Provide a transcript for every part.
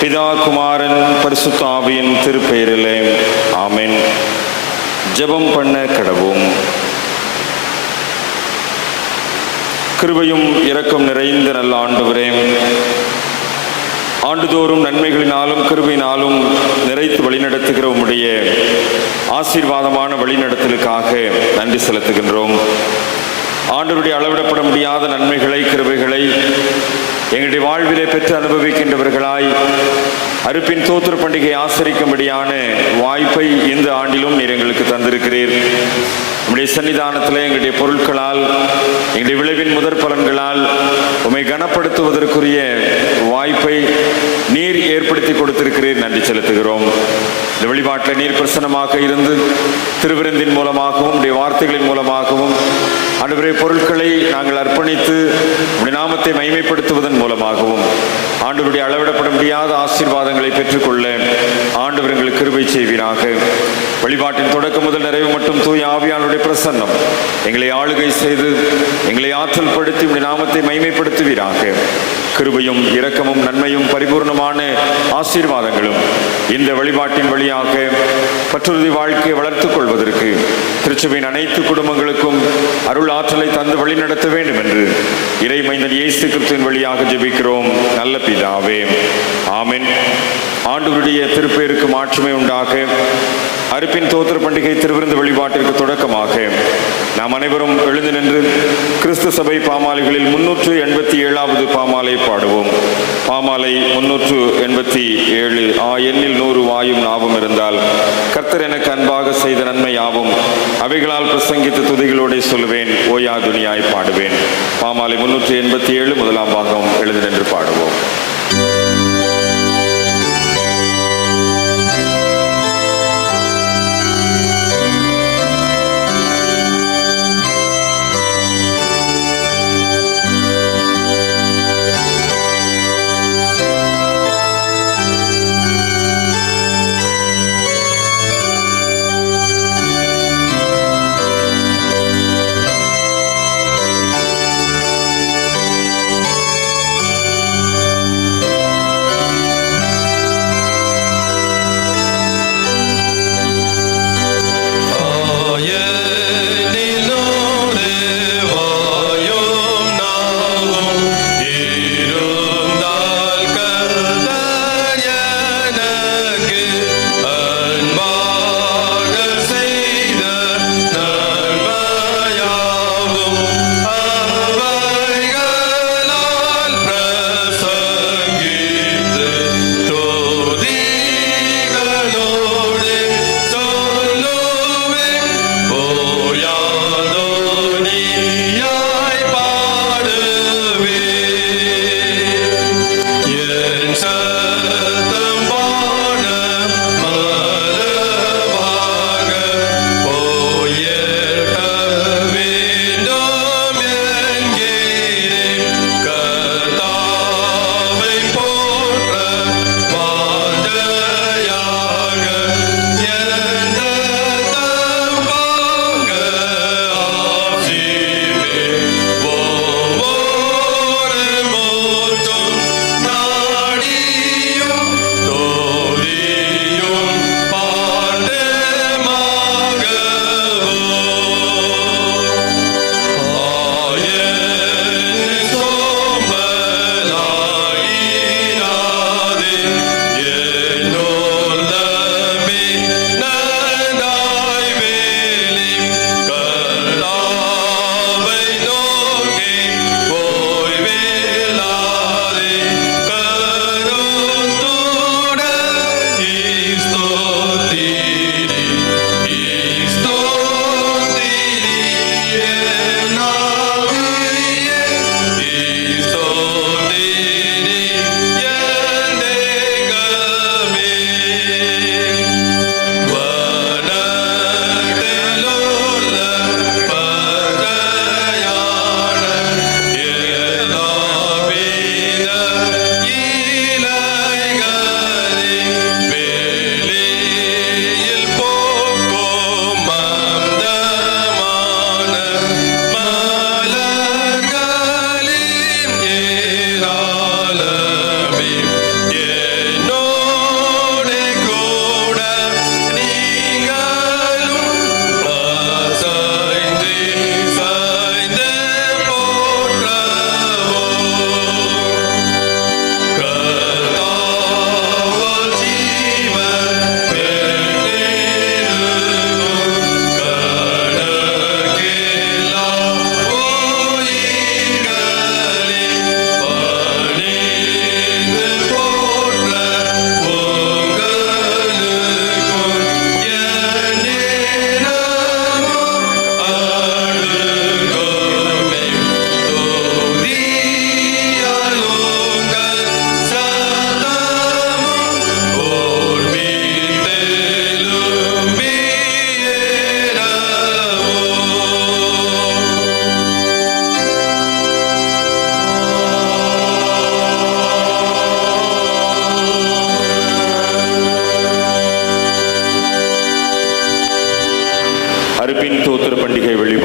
பிதா, குமாரன், பரிசுத்த ஆவியின் திருப்பெயரிலே ஆமென். ஜெபம் பண்ண கடவோம். கிருபையும் இரக்கம் நிறைந்த நல்ல ஆண்டவரே, ஆண்டுதோறும் நன்மைகளினாலும் கிருபையினாலும் நிறைத்து வழிநடத்துகிற உம்முடைய ஆசீர்வாதமான வழிநடத்தலுக்காக நன்றி செலுத்துகின்றோம். ஆண்டவருடைய அளவிடப்பட முடியாத நன்மைகளை கிருபைகளை எங்களுடைய வாழ்விலே பெற்று அனுபவிக்கின்றவர்களாய் அறுப்பின் தோத்திர பண்டிகை ஆசரிக்கும்படியான வாய்ப்பை இந்த ஆண்டிலும் நீர் எங்களுக்கு தந்திருக்கிறீர். உம்முடைய சன்னிதானத்தில் எங்களுடைய பொருட்களால், எங்களுடைய விளைவின் முதற் பலன்களால் உம்மை கனப்படுத்துவதற்குரிய வாய்ப்பை நீர் ஏற்படுத்தி கொடுத்திருக்கிறீர். நன்றி செலுத்துகிறோம். இந்த வழிபாட்டில் நீர் பிரசன்னமாக இருந்து திருவிருந்தின் மூலமாகவும் உடைய வார்த்தைகளின் மூலமாகவும் ஆண்டவரே பொருட்களை நாங்கள் அர்ப்பணித்து உடைய நாமத்தை மகிமைப்படுத்துவதன் மூலமாகவும் ஆண்டவருடைய அளவிடப்பட முடியாத ஆசீர்வாதங்களை பெற்றுக்கொள்ள ஆண்டவர் எங்களுக்கு கிருபை செய்வீராக. வழிபாட்டின் தொடக்கம் முதல் நிறைவு மட்டும் தூய ஆவியானுடைய பிரசன்னம் எங்களை ஆளுகை செய்து எங்களை ஆற்றல் படுத்தி உடைய நாமத்தை மகிமைப்படுத்துவீராக. கிருபையும் இரக்கமும் நன்மையும் பரிபூர்ணமான ஆசீர்வாதங்களும் இந்த வழிபாட்டின் வழியாக பற்றுறுதி வாழ்க்கையை வளர்த்துக் கொள்வதற்கு திருச்சபையின் அனைத்து குடும்பங்களுக்கும் அருள் ஆற்றலை தந்து வழி நடத்த வேண்டும் என்று இறைமைந்தன் இயேசு கிறிஸ்துவின் வழியாக ஜெபிக்கிறோம் நல்ல பிதாவே, ஆமென். ஆண்டவருடைய திருப்பெயருக்கு மாட்சிமை உண்டாக. அறுப்பின் தோத்திர பண்டிகை திருவிருந்து வழிபாட்டிற்கு தொடக்கமாக நாம் அனைவரும் எழுந்து நின்று கிறிஸ்து சபை பாமாலைகளில் 387வது பாமாலை பாடுவோம். பாமாலை 387. எண்ணில் 100 வாயும் நாவும் இருந்தால் கர்த்தர் எனக்கு அன்பாக செய்த நன்மை யாவும் அவைகளால் பிரசங்கித்து துதிகளோடு சொல்லுவேன், ஓயா துணியாய் பாடுவேன். பாமாலை 387 முதலாம் பாகம் எழுந்து நின்று பாடுவோம்.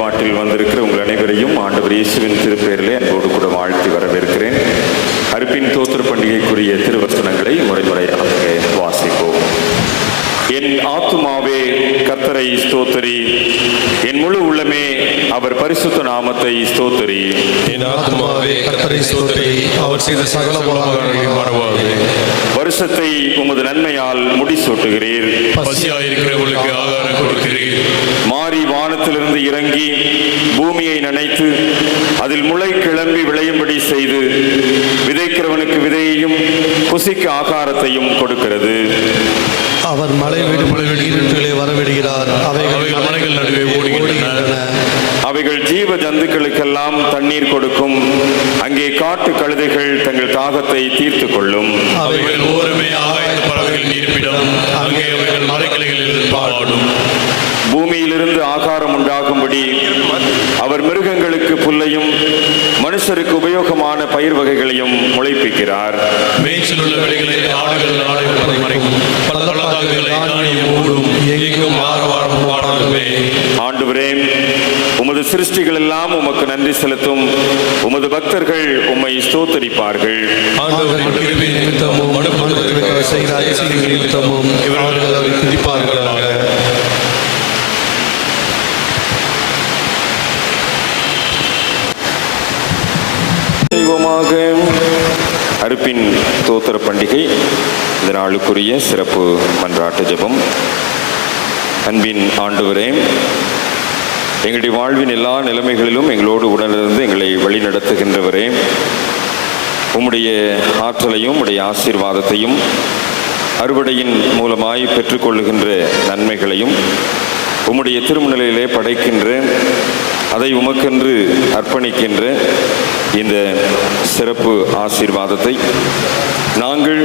வழிபாட்டில் வந்திருக்கிற உங்கள் அனைவரையும் ஆண்டவர் இயேசுவின் திருப்பெயரிலே அன்போடு கூட வாழ்த்தி வரவேற்கிறேன். அறுப்பின் தோத்திர பண்டிகைக்குரிய திருவசனங்களை முறைமுறையாக வாசிப்போம். என் ஆத்துமாவே கர்த்தரை ஸ்தோத்திரி, என் முழு உள்ளமே அவர் பரிசுத்த நாமத்தை ஸ்தோத்திரி. என் ஆத்துமாவே கர்த்தரை ஸ்தோத்திரி, அவர் செய்த சகல உபகாரங்களையும் மறவாதே. வருஷத்தை உமது நன்மையால் முடிசூட்டுகிறீர், பசியாயிருக்கிறவர்களுக்கு ஆகாரம் கொடுக்கிறீர். மாறி வானத்திலிருந்து இறங்கி பூமியை நனைத்து அதில் முளை கிளம்பி விளையும்படி செய்து விதைக்கிறவனுக்கு விதையையும் புசிக்க ஆகாரத்தையும் கொடுக்கிறது. அவர் மழை நீரூற்றுகளை வரவிடுகிறார், அவைகள் மலைகள் நடுவே ஓடுகின்றன. அவைகள் ஜீவ ஜந்துக்களுக்கெல்லாம் தண்ணீர் கொடுக்கும், அங்கே காட்டு கழுதைகள் தங்கள் தாகத்தை தீர்த்து கொள்ளும். அவைகள் ஓரமே ஆகாய பறவைகள் நீர்ப்பிடம், அங்கே அவைகள் மலைக்கிளைகளில் பாடும். பூமியிலிருந்து ஆகாரம் உண்டாகும்படி அவர் மிருகங்களுக்கு புல்லையும் மனுஷருக்கு உபயோகமான பயிர் வகைகளையும் முளைப்பிக்கிறார். மேய்ச்சல் உள்ள வெளிகளை ஆடுகள் நாடுகள் மறைக்கும், பள்ளத்தாக்குகளை தானியம் ஓடும், எங்கும் ஆரவாரம் பாடலுமே. ஆண்டவரே, உமது சிருஷ்டிகள் எல்லாம் உமக்கு நன்றி செலுத்தும், உமது பக்தர்கள் உம்மை ஸ்தோத்தரிப்பார்கள். ஆண்டவரின் கிருபை நிமித்தமும் மனுக்குலத்திற்கு செய்கிற அதிசயங்கள் நிமித்தமும் இவர்கள் அதை துதிப்பார்களாக. தெய்வமாக அறுப்பின் தோத்திர பண்டிகை இந்த நாளுக்குரிய சிறப்பு மன்றாட்டு ஜெபம். அன்பின் ஆண்டவரே, எங்களுடைய வாழ்வின் எல்லா நிலைமைகளிலும் எங்களோடு உடனிருந்து எங்களை வழிநடத்துகின்றவரே, உம்முடைய ஆற்றலையும் உம்முடைய ஆசீர்வாதத்தையும் அறுவடையின் மூலமாய் பெற்றுக்கொள்ளுகின்ற நன்மைகளையும் உம்முடைய திருமுன்னிலையிலே படைக்கின்ற, அதை உமக்கென்று அர்ப்பணிக்கின்ற இந்த சிறப்பு ஆசீர்வாதத்தை நாங்கள்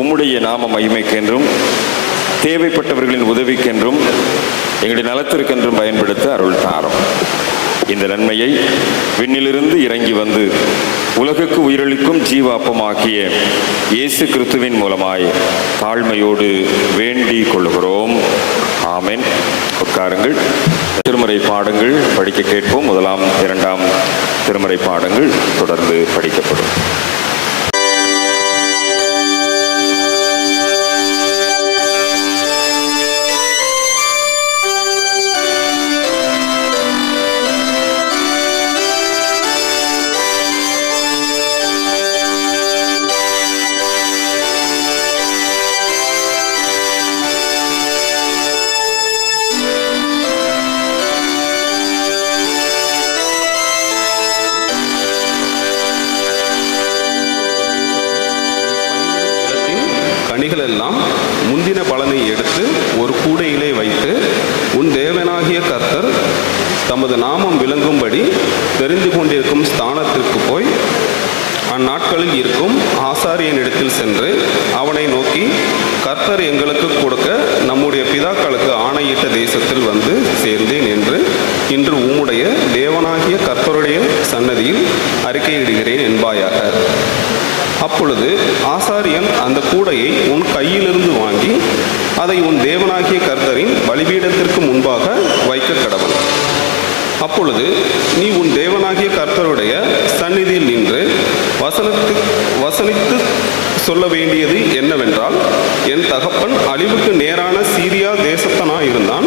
உம்முடைய நாம மகிமைக்கென்றும் தேவைப்பட்டவர்களின் உதவிக்கென்றும் எங்களுடைய நலத்திற்கென்றும் பயன்படுத்த அருள் தாரும். இந்த நன்மையை விண்ணிலிருந்து இறங்கி வந்து உலகுக்கு உயிரளிக்கும் ஜீவ அப்பமாகிய இயேசு கிறிஸ்துவின் மூலமாய் தாழ்மையோடு வேண்டிக் கொள்கிறோம். ஆமென். உட்காருங்கள். திருமறை பாடங்கள் படிக்க கேட்போம். முதலாம் இரண்டாம் திருமறை பாடங்கள் தொடர்ந்து படிக்கப்படும். கனிகளெல்லாம் முந்தின பலனை எடுத்து ஒரு கூடையிலே வைத்து உன் தேவனாகிய கர்த்தர் தமது நாமம் விளங்கும்படி தெரிந்து கொண்டிருக்கும் ஸ்தானத்திற்கு போய் அந்நாட்களில் இருக்கும் ஆசாரியனிடத்தில் சென்று அவனை நோக்கி, கர்த்தர் எங்களுக்கு கொடுக்க நம்முடைய பிதாக்களுக்கு ஆணையிட்ட தேசத்தில் வந்து சேர்ந்தேன் என்று இன்று உம்முடைய தேவனாகிய கர்த்தருடைய சன்னதியில் அறிக்கையிடுகிறேன் என்பாயாக. அப்பொழுது ஆசாரியன் அந்த கூடையை உன் கையிலிருந்து வாங்கி அதை உன் தேவனாகிய கர்த்தரின் பலிபீடத்திற்கு முன்பாக வைக்க கடவன். அப்பொழுது நீ உன் தேவனாகிய கர்த்தருடைய சந்நிதியில் நின்று வசனித்து சொல்ல வேண்டியது என்னவென்றால், என் தகப்பன் அழிவுக்கு நேரான சீரியா தேசத்தனாயிருந்தான்.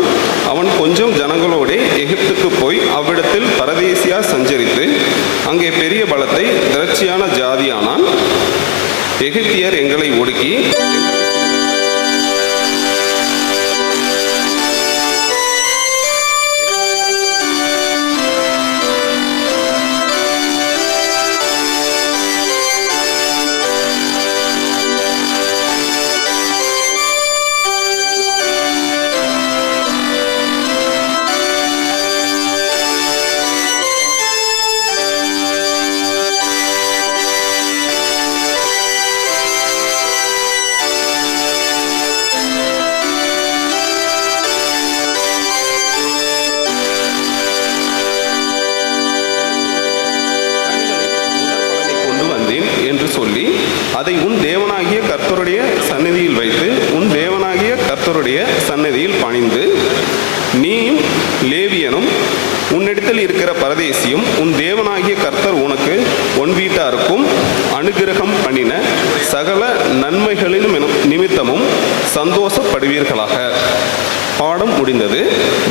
அவன் கொஞ்சம் ஜனங்களோடே எகிப்துக்கு போய் அவ்விடத்தில் பரதேசியா சஞ்சரித்து அங்கே பெரிய பலத்தை திரட்சியான ஜாதியானான். எகிப்தியர் எங்களை ஒடுக்கி சொல்லி அதை உன் தேவனாகிய கர்த்தருடைய சந்நிதியில் வைத்து உன் தேவனாகிய கர்த்தருடைய சந்நிதியில் பணிந்து நீயும் லேவியனும் தூவிரகம் பண்ணின சகல நன்மைகளின் நிமித்தமும் சந்தோஷப்படுவீர்களாக. பாடம் முடிந்தது.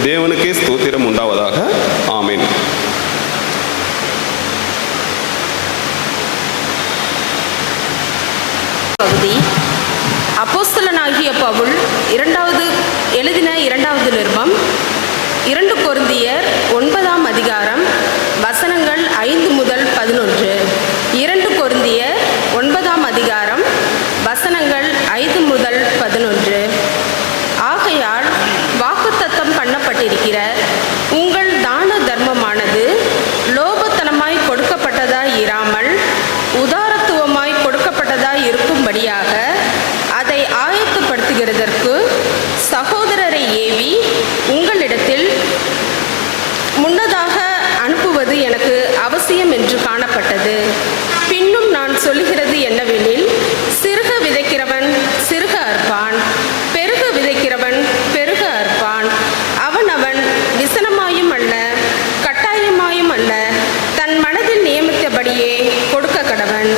தேவனுக்கே ஸ்தோத்திரம் உண்டாவதாக. ஆமென். பகுதி அப்போஸ்தலனாகிய பவுல் எழுதின இரண்டாவது நிருபம் 2 கொரிந்தியர் 9ஆம் அதிகாரம் வசனங்கள் 5 முதல் 11. 2 கொரிந்தியர் 9ஆம் அதிகாரம் வசனங்கள் 5 முதல் 11. ஆகையால் வாக்குத்தத்தம் பண்ணப்பட்டிருக்கிற உங்கள் தான தர்மமானது லோபத்தனமாய் கொடுக்கப்பட்டதாய் இராமல் உதாரத்துவமாய் கொடுக்கப்பட்டதாய் இருக்கும்படியாக அதை ஆயத்தப்படுத்துகிறதற்கு சகோதரரை ஏவி உங்களிடத்தில் முன்னதாக அனுப்புவது எனக்கு அவசியம் என்று காணப்பட்டது. பின்னும் நான் சொல்லுகிறது என்னவெனில், சிறுக விதைக்கிறவன் சிறுக அறுப்பான், பெருக விதைக்கிறவன் பெருக அறுப்பான். அவனவன் விசனமாயும் அல்ல கட்டாயமாயும் அல்ல, தன் மனதில் நியமித்தபடியே கொடுக்க கடவன்.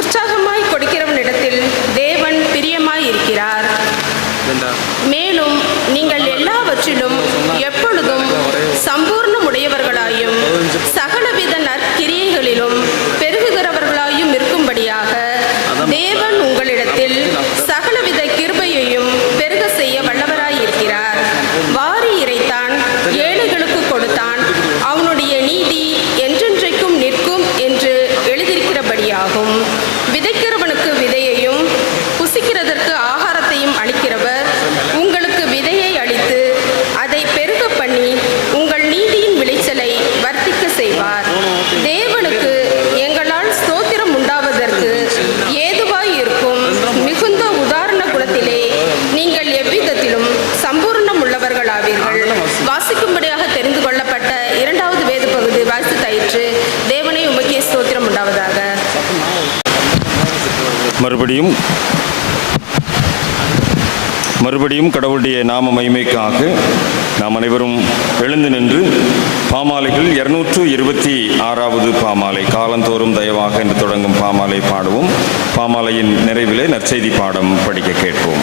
உற்சாகமாய் கொடுக்கிறவனிடத்தில் தேவன் பிரியமாய் இருக்கிறார். மேலும் நீங்கள் எல்லாவற்றிலும் எப்பொழுதும் சம்பூர்ணமுடையவர்களாயும் சகலவித நற்கிரியைகளிலும் பெருகுகிறவர்களாயும் இருக்கும்படியாக தேவன் உங்களிடத்தில் சகலவித கிருபையையும் பெருக செய்ய வல்லவராயிருக்கிறார். வாரி இறைத்தான், ஏழைகளுக்கு கொடுத்தான், அவனுடைய நீதி என்றென்றைக்கும் நிற்கும் என்று எழுதியிருக்கிறபடியாகும். விதைக்கிறவனுக்கு விதையையும் புசிக்கிறதற்கு ஆகாரத்தையும் அளிக்கிறவர் உங்களுக்கு விதையை அளித்து அதை பெருக பண்ணி உங்கள் நீதியின் விளைச்சலை வர்த்திக்க செய்வார். தேவனுக்கு எங்களால் ஸ்தோத்திரம் உண்டாவதற்கு ஏதுவாய் இருக்கும் மிகுந்த உதாரண குலத்திலே நீங்கள் எவ்விதத்திலும் சம்பூர்ணம் உள்ளவர்களாவீர்கள். வாசிக்கும்படியாக தெரிந்து கொள்ளப்பட்ட 2வது வேத பகுதி வாசித்தாயிற்று. தேவனே உமக்கே ஸ்தோத்திரம் உண்டாவதாக. மறுபடியும் கடவுளுடைய நாம மகிமைக்காக நாம் அனைவரும் எழுந்து நின்று பாமாலைகள் 226வது பாமாலை, காலந்தோறும் தயவாக என்று தொடங்கும் பாமாலை பாடுவோம். பாமாலையின் நிறைவிலே நற்செய்தி பாடம் படிக்க கேட்போம்.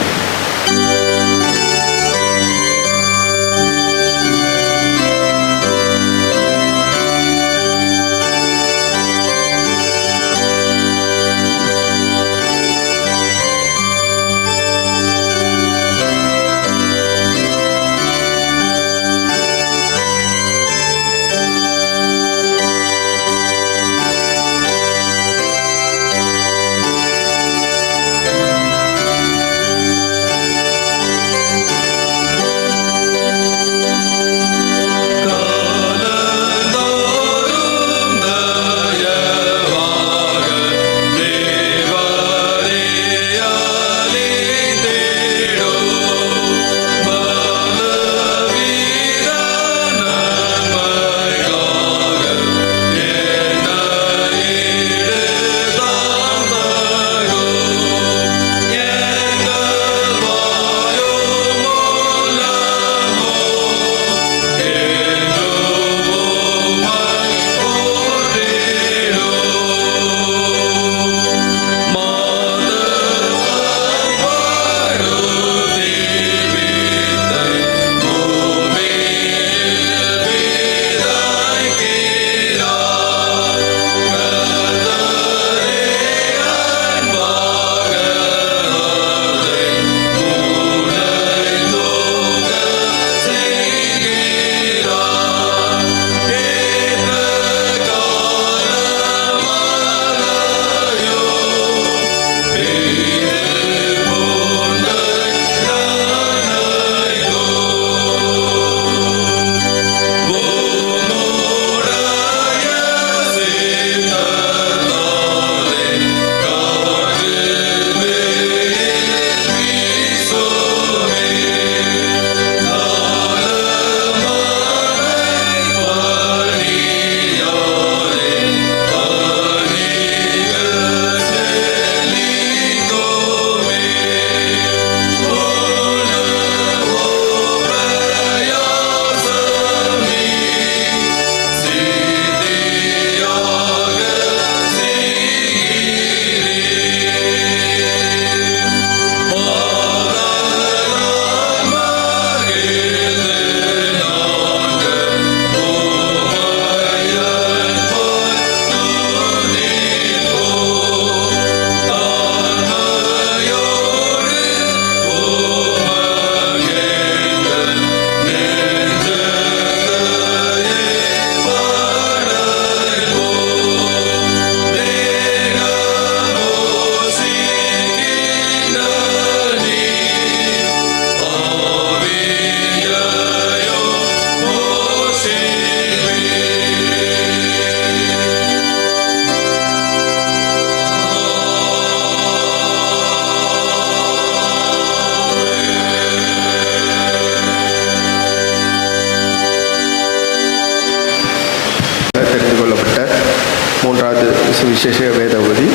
சுவிசேஷ வேத பகுதி.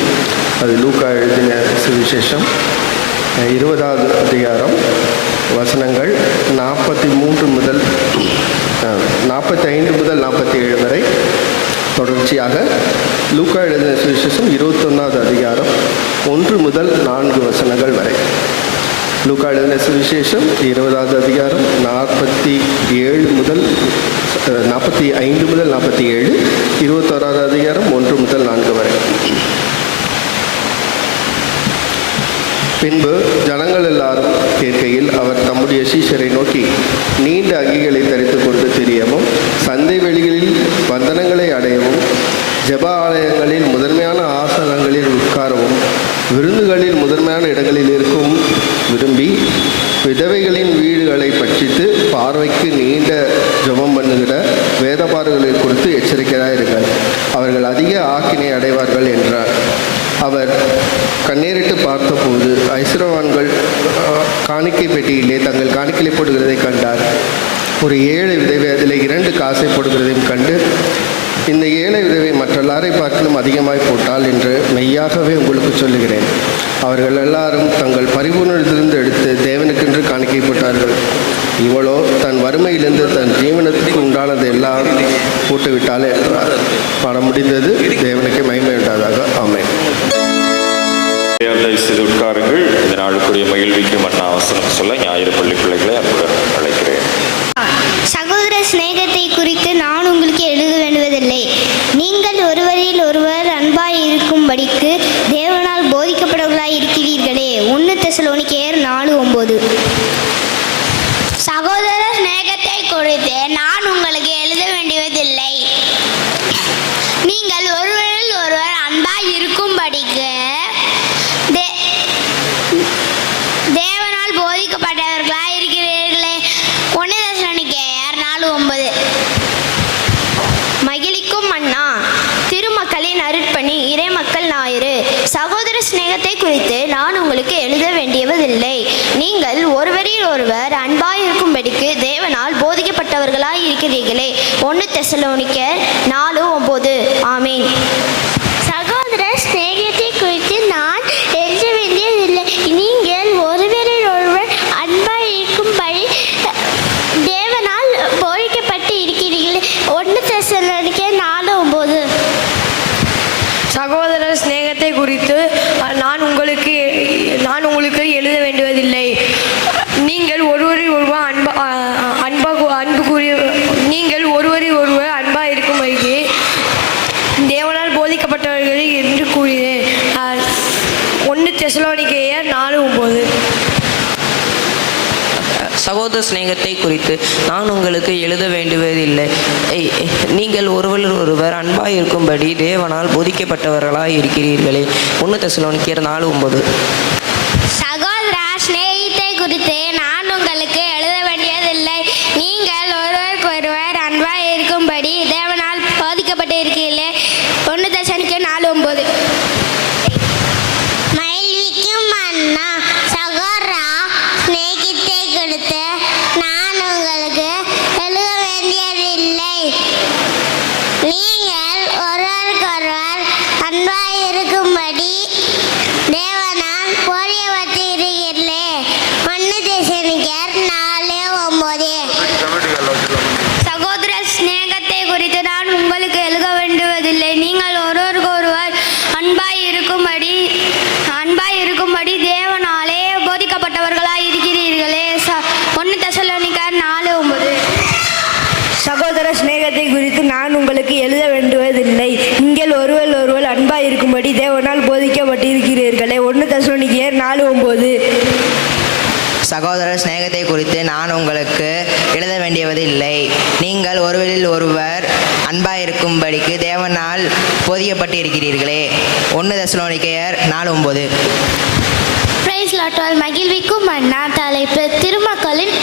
அது லூக்கா எழுதின சுவிசேஷம் 20வது அதிகாரம் வசனங்கள் 45 முதல் 47 வரை. தொடர்ச்சியாக லூக்கா எழுதின சுவிசேஷம் 21வது அதிகாரம் 1 முதல் 4 வசனங்கள் வரை. லூக்கா எழுதின சுவிசேஷம் 20வது அதிகாரம் 45 முதல் 47, 21வது அதிகாரம் 1 முதல் 4 வரை. பின்பு ஜனங்கள் எல்லாரும் கேட்கையில் அவர் தம்முடைய சீஷரை நோக்கி, நீண்ட அங்கிகளை தரித்து கொண்டு திரியவும், சந்தை வெளிகளில் வந்தனங்களை அடையவும், ஜெப ஆலயங்களில் முதன்மையான ஆசனங்களில் உட்காரவும், விருந்துகளில் முதன்மையான இடங்களில் இருக்கவும் விரும்பி, விதவைகளின் வீடுகளை பட்சித்து பார்வைக்கு நீண்ட ஜெபம் பண்ணுகிற வேதபாரர்களை குறித்து எச்சரிக்கையாயிருங்கள், அவர்கள் அதிக ஆக்கினை அடைவார்கள் என்றார். அவர் கண்ணீரிட்டு பார்த்தபோது ஐஸ்வரவான்கள் காணிக்கை பெட்டியிலே தங்கள் காணிக்கையை போடுகிறதை கண்டார். ஒரு ஏழை விதவை அதில் 2 காசை போடுகிறதையும் கண்டு, இந்த ஏழை விதவை மற்றெல்லாரை பார்க்கலும் அதிகமாய் போட்டால் என்று மெய்யாகவே உங்களுக்கு சொல்லுகிறேன். அவர்கள் எல்லாரும் தங்கள் பரிபூர்ணத்திலிருந்து எடுத்து தேவனுக்கென்று காணிக்கை போட்டார்கள். இவளோ தன் வறுமையிலிருந்து தன் ஜீவனத்துக்கு உண்டானது எல்லாம் போட்டுவிட்டாலே என்றார். பாடம் முடிந்தது. தேவனுக்கு மகிமை உண்டாதாக. ஆமென். செய்து உட்காருங்கள். இந்த நாளுக்குரிய மகிழ்விக்கு மன்னா அவசரம் சொல்ல ஞாயிறு பள்ளி பிள்ளைகளை அன்புடன் அழைக்கிறேன். சகோதர சிநேகத்தை குறித்து நான் உங்களுக்கு எழுத வேண்டுவதில்லை. நீங்கள் ஒருவரில் ஒருவர் அன்பாய் இருக்கும்படிக்கு தேவனால் போதிக்கப்படவர்களாய் இருக்கிறீர்களே. 1 தெசலோனிக்கேயர் 4:9. சகோதர சிநேகத்தை குறித்து நான் உங்களுக்கு எழுத வேண்டுவதில்லை. நீங்கள் ஒருவரில் ஒருவர் அன்பாய் இருக்கும்படிக்கு தேவனால் போதிக்கப்பட்டவர்களாய் இருக்கிறீர்களே. 1 தெசலோனிக்கேயர் 4:9. மகிழிக்கும் மன்னா, திருமக்களின் அருட்பணி, இறைமக்கள் ஞாயிறு. சகோதர சிநேகத்தை குறித்து நான் உங்களுக்கு எழுத வேண்டியதில்லை. நீங்கள் ஒருவரில் ஒருவர் அன்பாய் இருக்கும்படிக்கு தேவனால் போதிக்கப்பட்டவர்களாய் இருக்கிறீர்களே. 1 தெசலோனிக்கேயர் 4:9. ஆமீன். சகோதர சிநேகத்தை குறித்து நான் எழுத வேண்டியதில்லை. நீங்கள் ஒருவரில் ஒருவர் அன்பாய் இருக்கும்படி தேவனால் போதிக்கப்பட்டு இருக்கிறீர்களே. 1 தெசலோனிக்கேயர் 4:9. சகோதர சிநேகத்தை குறித்து நான் உங்களுக்கு எழுத வேண்டுவதில்லை. நீங்கள் ஒருவரில் ஒருவர் நீங்கள் ஒருவரில் ஒருவர் அன்பாக இருக்கும்படி தேவனால் போதிக்கப்பட்டவர்கள் என்று கூறினேன். 1 தெசலோனிக்கேயர் 4:9. சகோதர சிநேகத்தை குறித்து நான் உங்களுக்கு எழுத வேண்டுவதில்லை. நீங்கள் ஒருவர் ஒருவர் அன்பாய் இருக்கும்படி தேவனால் போதிக்கப்பட்டவர்களாய் இருக்கிறீர்களே. 1 தெசலோனிக்கேயர் 4:9. சகோதர சிநேகத்தை குறித்து நான் உங்களுக்கு எழுத வேண்டியதில்லை. நீங்கள் ஒருவருக்கு ஒருவர் அன்பாய் இருக்கும்படி தேவனால் போதிக்கப்பட்டு இருக்கிறீர்களே. 1 தெசலோனிக்கேயர் 4:9. மகிழ்விக்கும் அண்ணா, சகோதரா சிநேகத்தை குறித்து நான் உங்களுக்கு எழுத வேண்டியதில்லை. நீங்கள் ஒருவருக்கொருவர் அன்பாய் இருக்கும்படி தேவனால் போதிக்கப்பட்டு இருக்கிறீர்களே. 1 தெசலோனிக்கேயர் 4:9. சகோதர சிநேகத்தை குறித்து நான் உங்களுக்கு எழுத வேண்டுவதில்லை. நீங்கள் ஒருவருக்கு ஒருவர் அன்பாய் இருக்கும்படி தேவனாலே போதிக்கப்பட்டவர்களாய் இருக்கிறீர்களே. 1 தெசலோனிக்கேயர் 4:9. சகோதர சிநேகத்தை குறித்து நான் உங்களுக்கு எழுத வேண்டுவதில்லை. நீங்கள் ஒருவர் ஒருவர் அன்பாக இருக்கும்படி தேவனால் போதிக்கப்பட்டிருக்கிறீர்களே. 1 தெசலோனிக்கேயர் 4:9. சகோதர சிநேகத்தை குறித்து நான் உங்களுக்கு எழுத வேண்டியதில்லை. நீங்கள் ஒருவரில் ஒருவர் அன்பாய் இருக்கும்படிக்கு தேவனால் போதிக்கப்பட்டு இருக்கிறீர்களே. 1 தெசலோனிக்கேயர் 4:9. Price Lord. மகிழ்விக்கும் மன்னா. தலைப்பு திருமக்களின்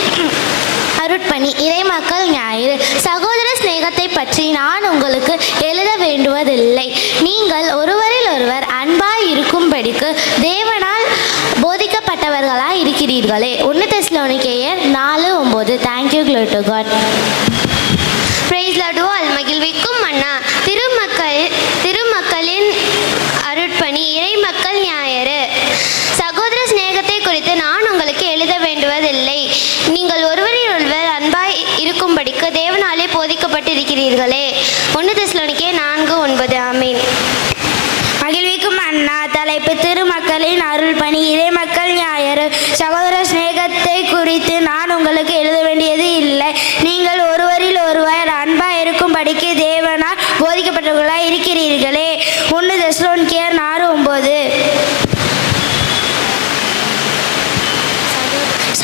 அருட்பணி, இறைமக்கள் ஞாயிறு. சகோதர சிநேகத்தை பற்றி நான் உங்களுக்கு எழுத வேண்டுவதில்லை. நீங்கள் ஒருவரில் ஒருவர் அன்பாய் இருக்கும்படிக்கு தேவனால் போதிக்கப்பட்டவர்களாய் இருக்கிறீர்களே. 1 தெசலோனிக்கேயர் 4:9. Thank you. Glory to God. Praise Lord. மகிழ்விக்கும் மன்னா. திருமக்களின் இருக்கிறீர்களே. 1 தெசலோனிக்கேயர் 4:9. ஆமென். மகிழ்விக்கும் அண்ணா. தலைப்பு திருமக்களின் அருள் பணி, இறைமக்கள் ஞாயிறு. சகோதர சிநேகத்தை குறித்து நான் உங்களுக்கு எழுத வேண்டியது இல்லை. நீங்கள் ஒருவரில் ஒருவர் அன்பாக இருக்கும்படிக்கு தேவனால் போதிக்கப்பட்டவர்களாய் இருக்கிறீர்களே. 1 தெசலோனிக்கேயர் 4:9.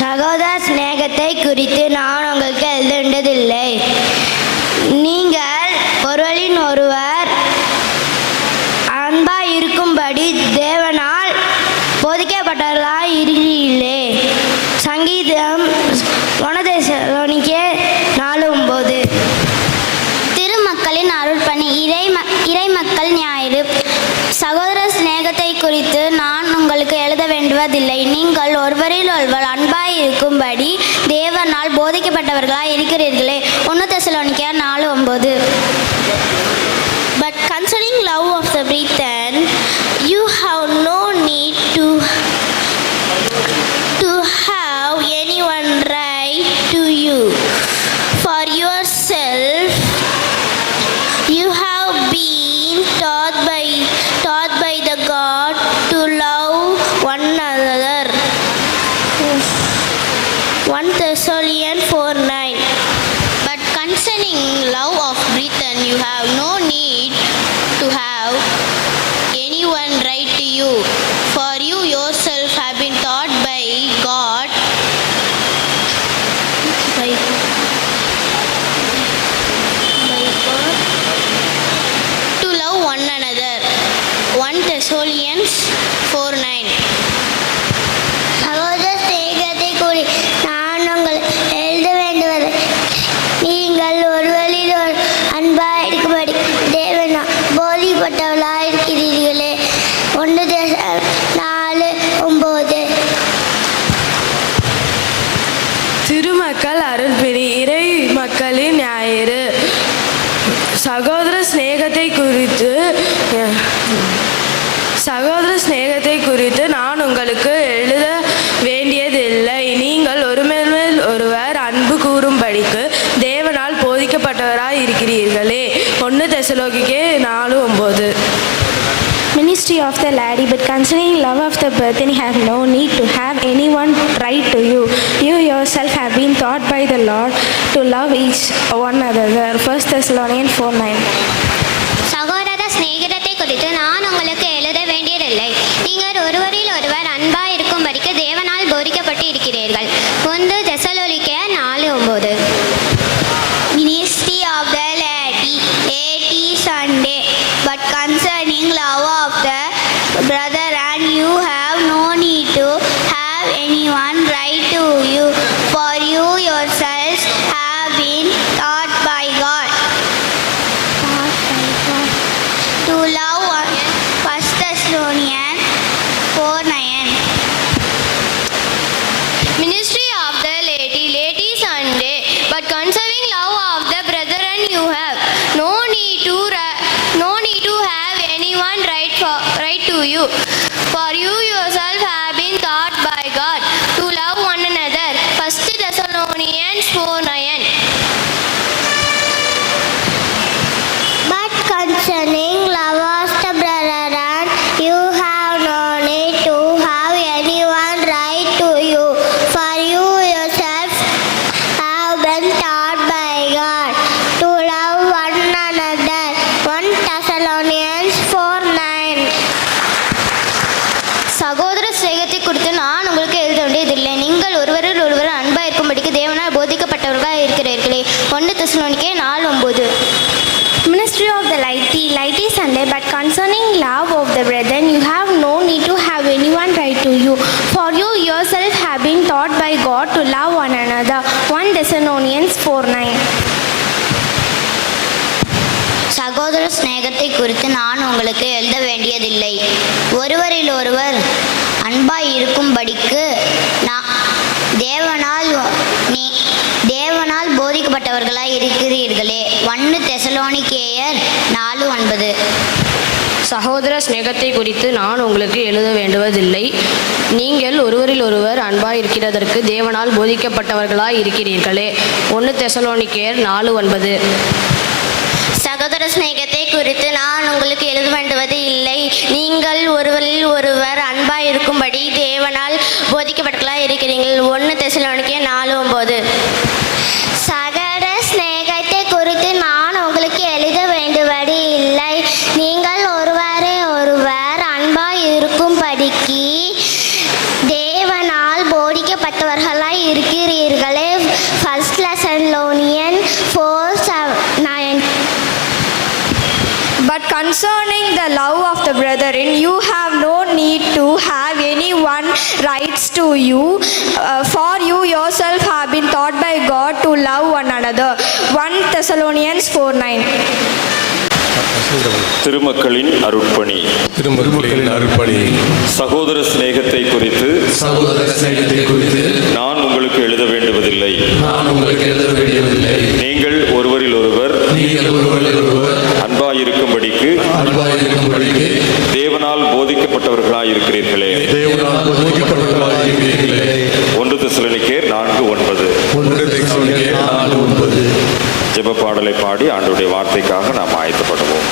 சகோதர சிநேகத்தை குறித்து நான் உங்களுக்கு எழுத வேண்டியதில்லை. நீங்கள் ஒருவரின் ஒருவர் அன்பாய் இருக்கும்படி தேவனால் போதிக்கப்பட்டவர்களாய் இருக்கிறீர்களே. சங்கீதம் 1 தெசலோனிக்கேயர் 4:9. திருமக்களின் அருள்பணி, இறைமக்கள் ஞாயிறு. சகோதர சிநேகத்தை குறித்து நான் உங்களுக்கு எழுத வேண்டுவதில்லை. நீங்கள் ஒருவரில் ஒருவர் அன்பாய் இருக்கும்படி தேவனால் போதிக்கப்பட்டவர்களாய் இருக்கிறீர்களே. 1 தெசலோனிக்கேயர் 4:9. But concerning love of the brethren, you have no need to have anyone write to you. For yourself, you have been taught by the God to love one another. 1 Thessalonians 4:9. But concerning love of brethren, you have no need to have anyone write to you, for you yourself have been taught by God to love one another. 1 Thessalonians 4:9. சகோதர சிநேகத்தை கூறி நான் உங்களுக்கு எழுத வேண்டுவது, நீங்கள் ஒருவரில் ஒரு அன்பாக இருக்கும்படி தேவனால் போதிக்கப்பட்டவர்களாக இருக்கிறீர்களே. 1 தெசலோனிக்கேயர் 4:9. திருமக்கள் அருள்பிரி, இறை மக்களின் ஞாயிறு. சகோதர சிநேகத்தை குறித்து நான் உங்களுக்கு எழுத வேண்டியதில்லை. நீங்கள் ஒருவர் ஒருவர் அன்பு கூறும்படிக்கு தேவனால் போதிக்கப்பட்டவராய் இருக்கிறீர்களே. 1 தெசலோனிக்கேயர் 4:9. Ministry of the laity, but concerning love of the brethren, you have no need to have anyone write to you. You yourself have been taught by the Lord to love each one another. 1 Thessalonians 4:9. சகோதர சிநேகிதத்தை குறித்து நான் உங்களுக்கு எழுத வேண்டியதில்லை. நீங்கள் ஒருவரில் ஒருவர் அன்பாய் இருக்கும்படிக்கு தேவனால் போதிக்கப்பட்டு இருக்கிறீர்கள். 1 தெசலோனிக்கேயர் 4:9. Ministry of the laity Sunday, but concerning love of the brethren, you have no need to have anyone write to you, for you yourselves have been taught by God to love one. 1 Thessalonians 4:9. Ministry of the laity Sunday, but concerning love of the brethren, you have no need to have anyone write to you, for you yourself have been taught by God to love one another. 1 Thessalonians 4:9. But concerning love of the brethren, you have no need to have anyone write to you, for you yourself have been taught by God to love one another. 1 Thessalonians 4:9. சகோதர சிநேகத்தை குறித்து நான் உங்களுக்கு எழுத வேண்டியதில்லை. நீங்கள் ஒருவரில் ஒருவர் அன்பாக இருக்கும்படிக்கு தேவனால் போதிக்கப்பட்டவர்களாக இருக்கிறீர்களே. 1 தெசலோனிக்கேயர் 4:9. Ministry of the laity Sunday, but concerning love of the brethren, you have no need to have anyone write to you, for you yourself have been taught by God to love one another. 1 Thessalonians 4:9. சகோதர சிநேகத்தை குறித்து நான் உங்களுக்கு எழுத வேண்டியதில்லை. ஒருவரில் ஒருவர் அன்பாய் இருக்கும்படிக்கு தேவனால் போதிக்கப்பட்டவர்களாய் இருக்கிறீர்களே. 1 தெசலோனிக்கேயர் 4:9. சகோதர சிநேகத்தை குறித்து நான் உங்களுக்கு எழுத வேண்டுவதில்லை. நீங்கள் ஒருவரில் ஒருவர் அன்பாய் இருக்கிறதற்கு தேவனால் போதிக்கப்பட்டவர்களாய் இருக்கிறீர்களே. 1 தெசலோனிக்கேயர் 4:9. சகோதர சிநேகத்தை குறித்து நான் உங்களுக்கு எழுத வேண்டுவது இல்லை. நீங்கள் ஒருவரில் ஒருவர் அன்பாய் இருக்கும்படி தேவனால் போதிக்கப்பட்டவர்களாய் இருக்கிறீர்கள். 1 தெசலோனிக்கேயர் 4:9. சகோதர சிநேகத்தை குறித்து நான் உங்களுக்கு எழுத வேண்டுவது இல்லை. நீங்கள் ஒருவரை ஒருவர் அன்பாய் இருக்கும்படிக்கு தேவனால் போதிக்கப்பட்டவர்களாய் இருக்கிறீர்களே. 1 Thessalonians 4:9. But concerning the love of the brethren, you have no need to have anyone writes to you, for you yourself have been taught by God to love one another. 1 Thessalonians 4:9. திருமக்களின் அருட்பணி. திருமக்களின் அருட்பணி. சகோதர சிநேகத்தை குறித்து நான் உங்களுக்கு எழுத வேண்டுவதில்லை. நீங்கள் ஒருவரில் ஒருவர் அன்பாயிருக்கும்படிக்கு தேவனால் போதிக்கப்பட்டவர்களாய் இருக்கிறீர்களே. 1 தெசலோனிக்கேயர் 4:9. ஜெப பாடலை பாடி ஆண்டவருடைய வார்த்தைக்காக நாம் ஆயத்தப்படுவோம்.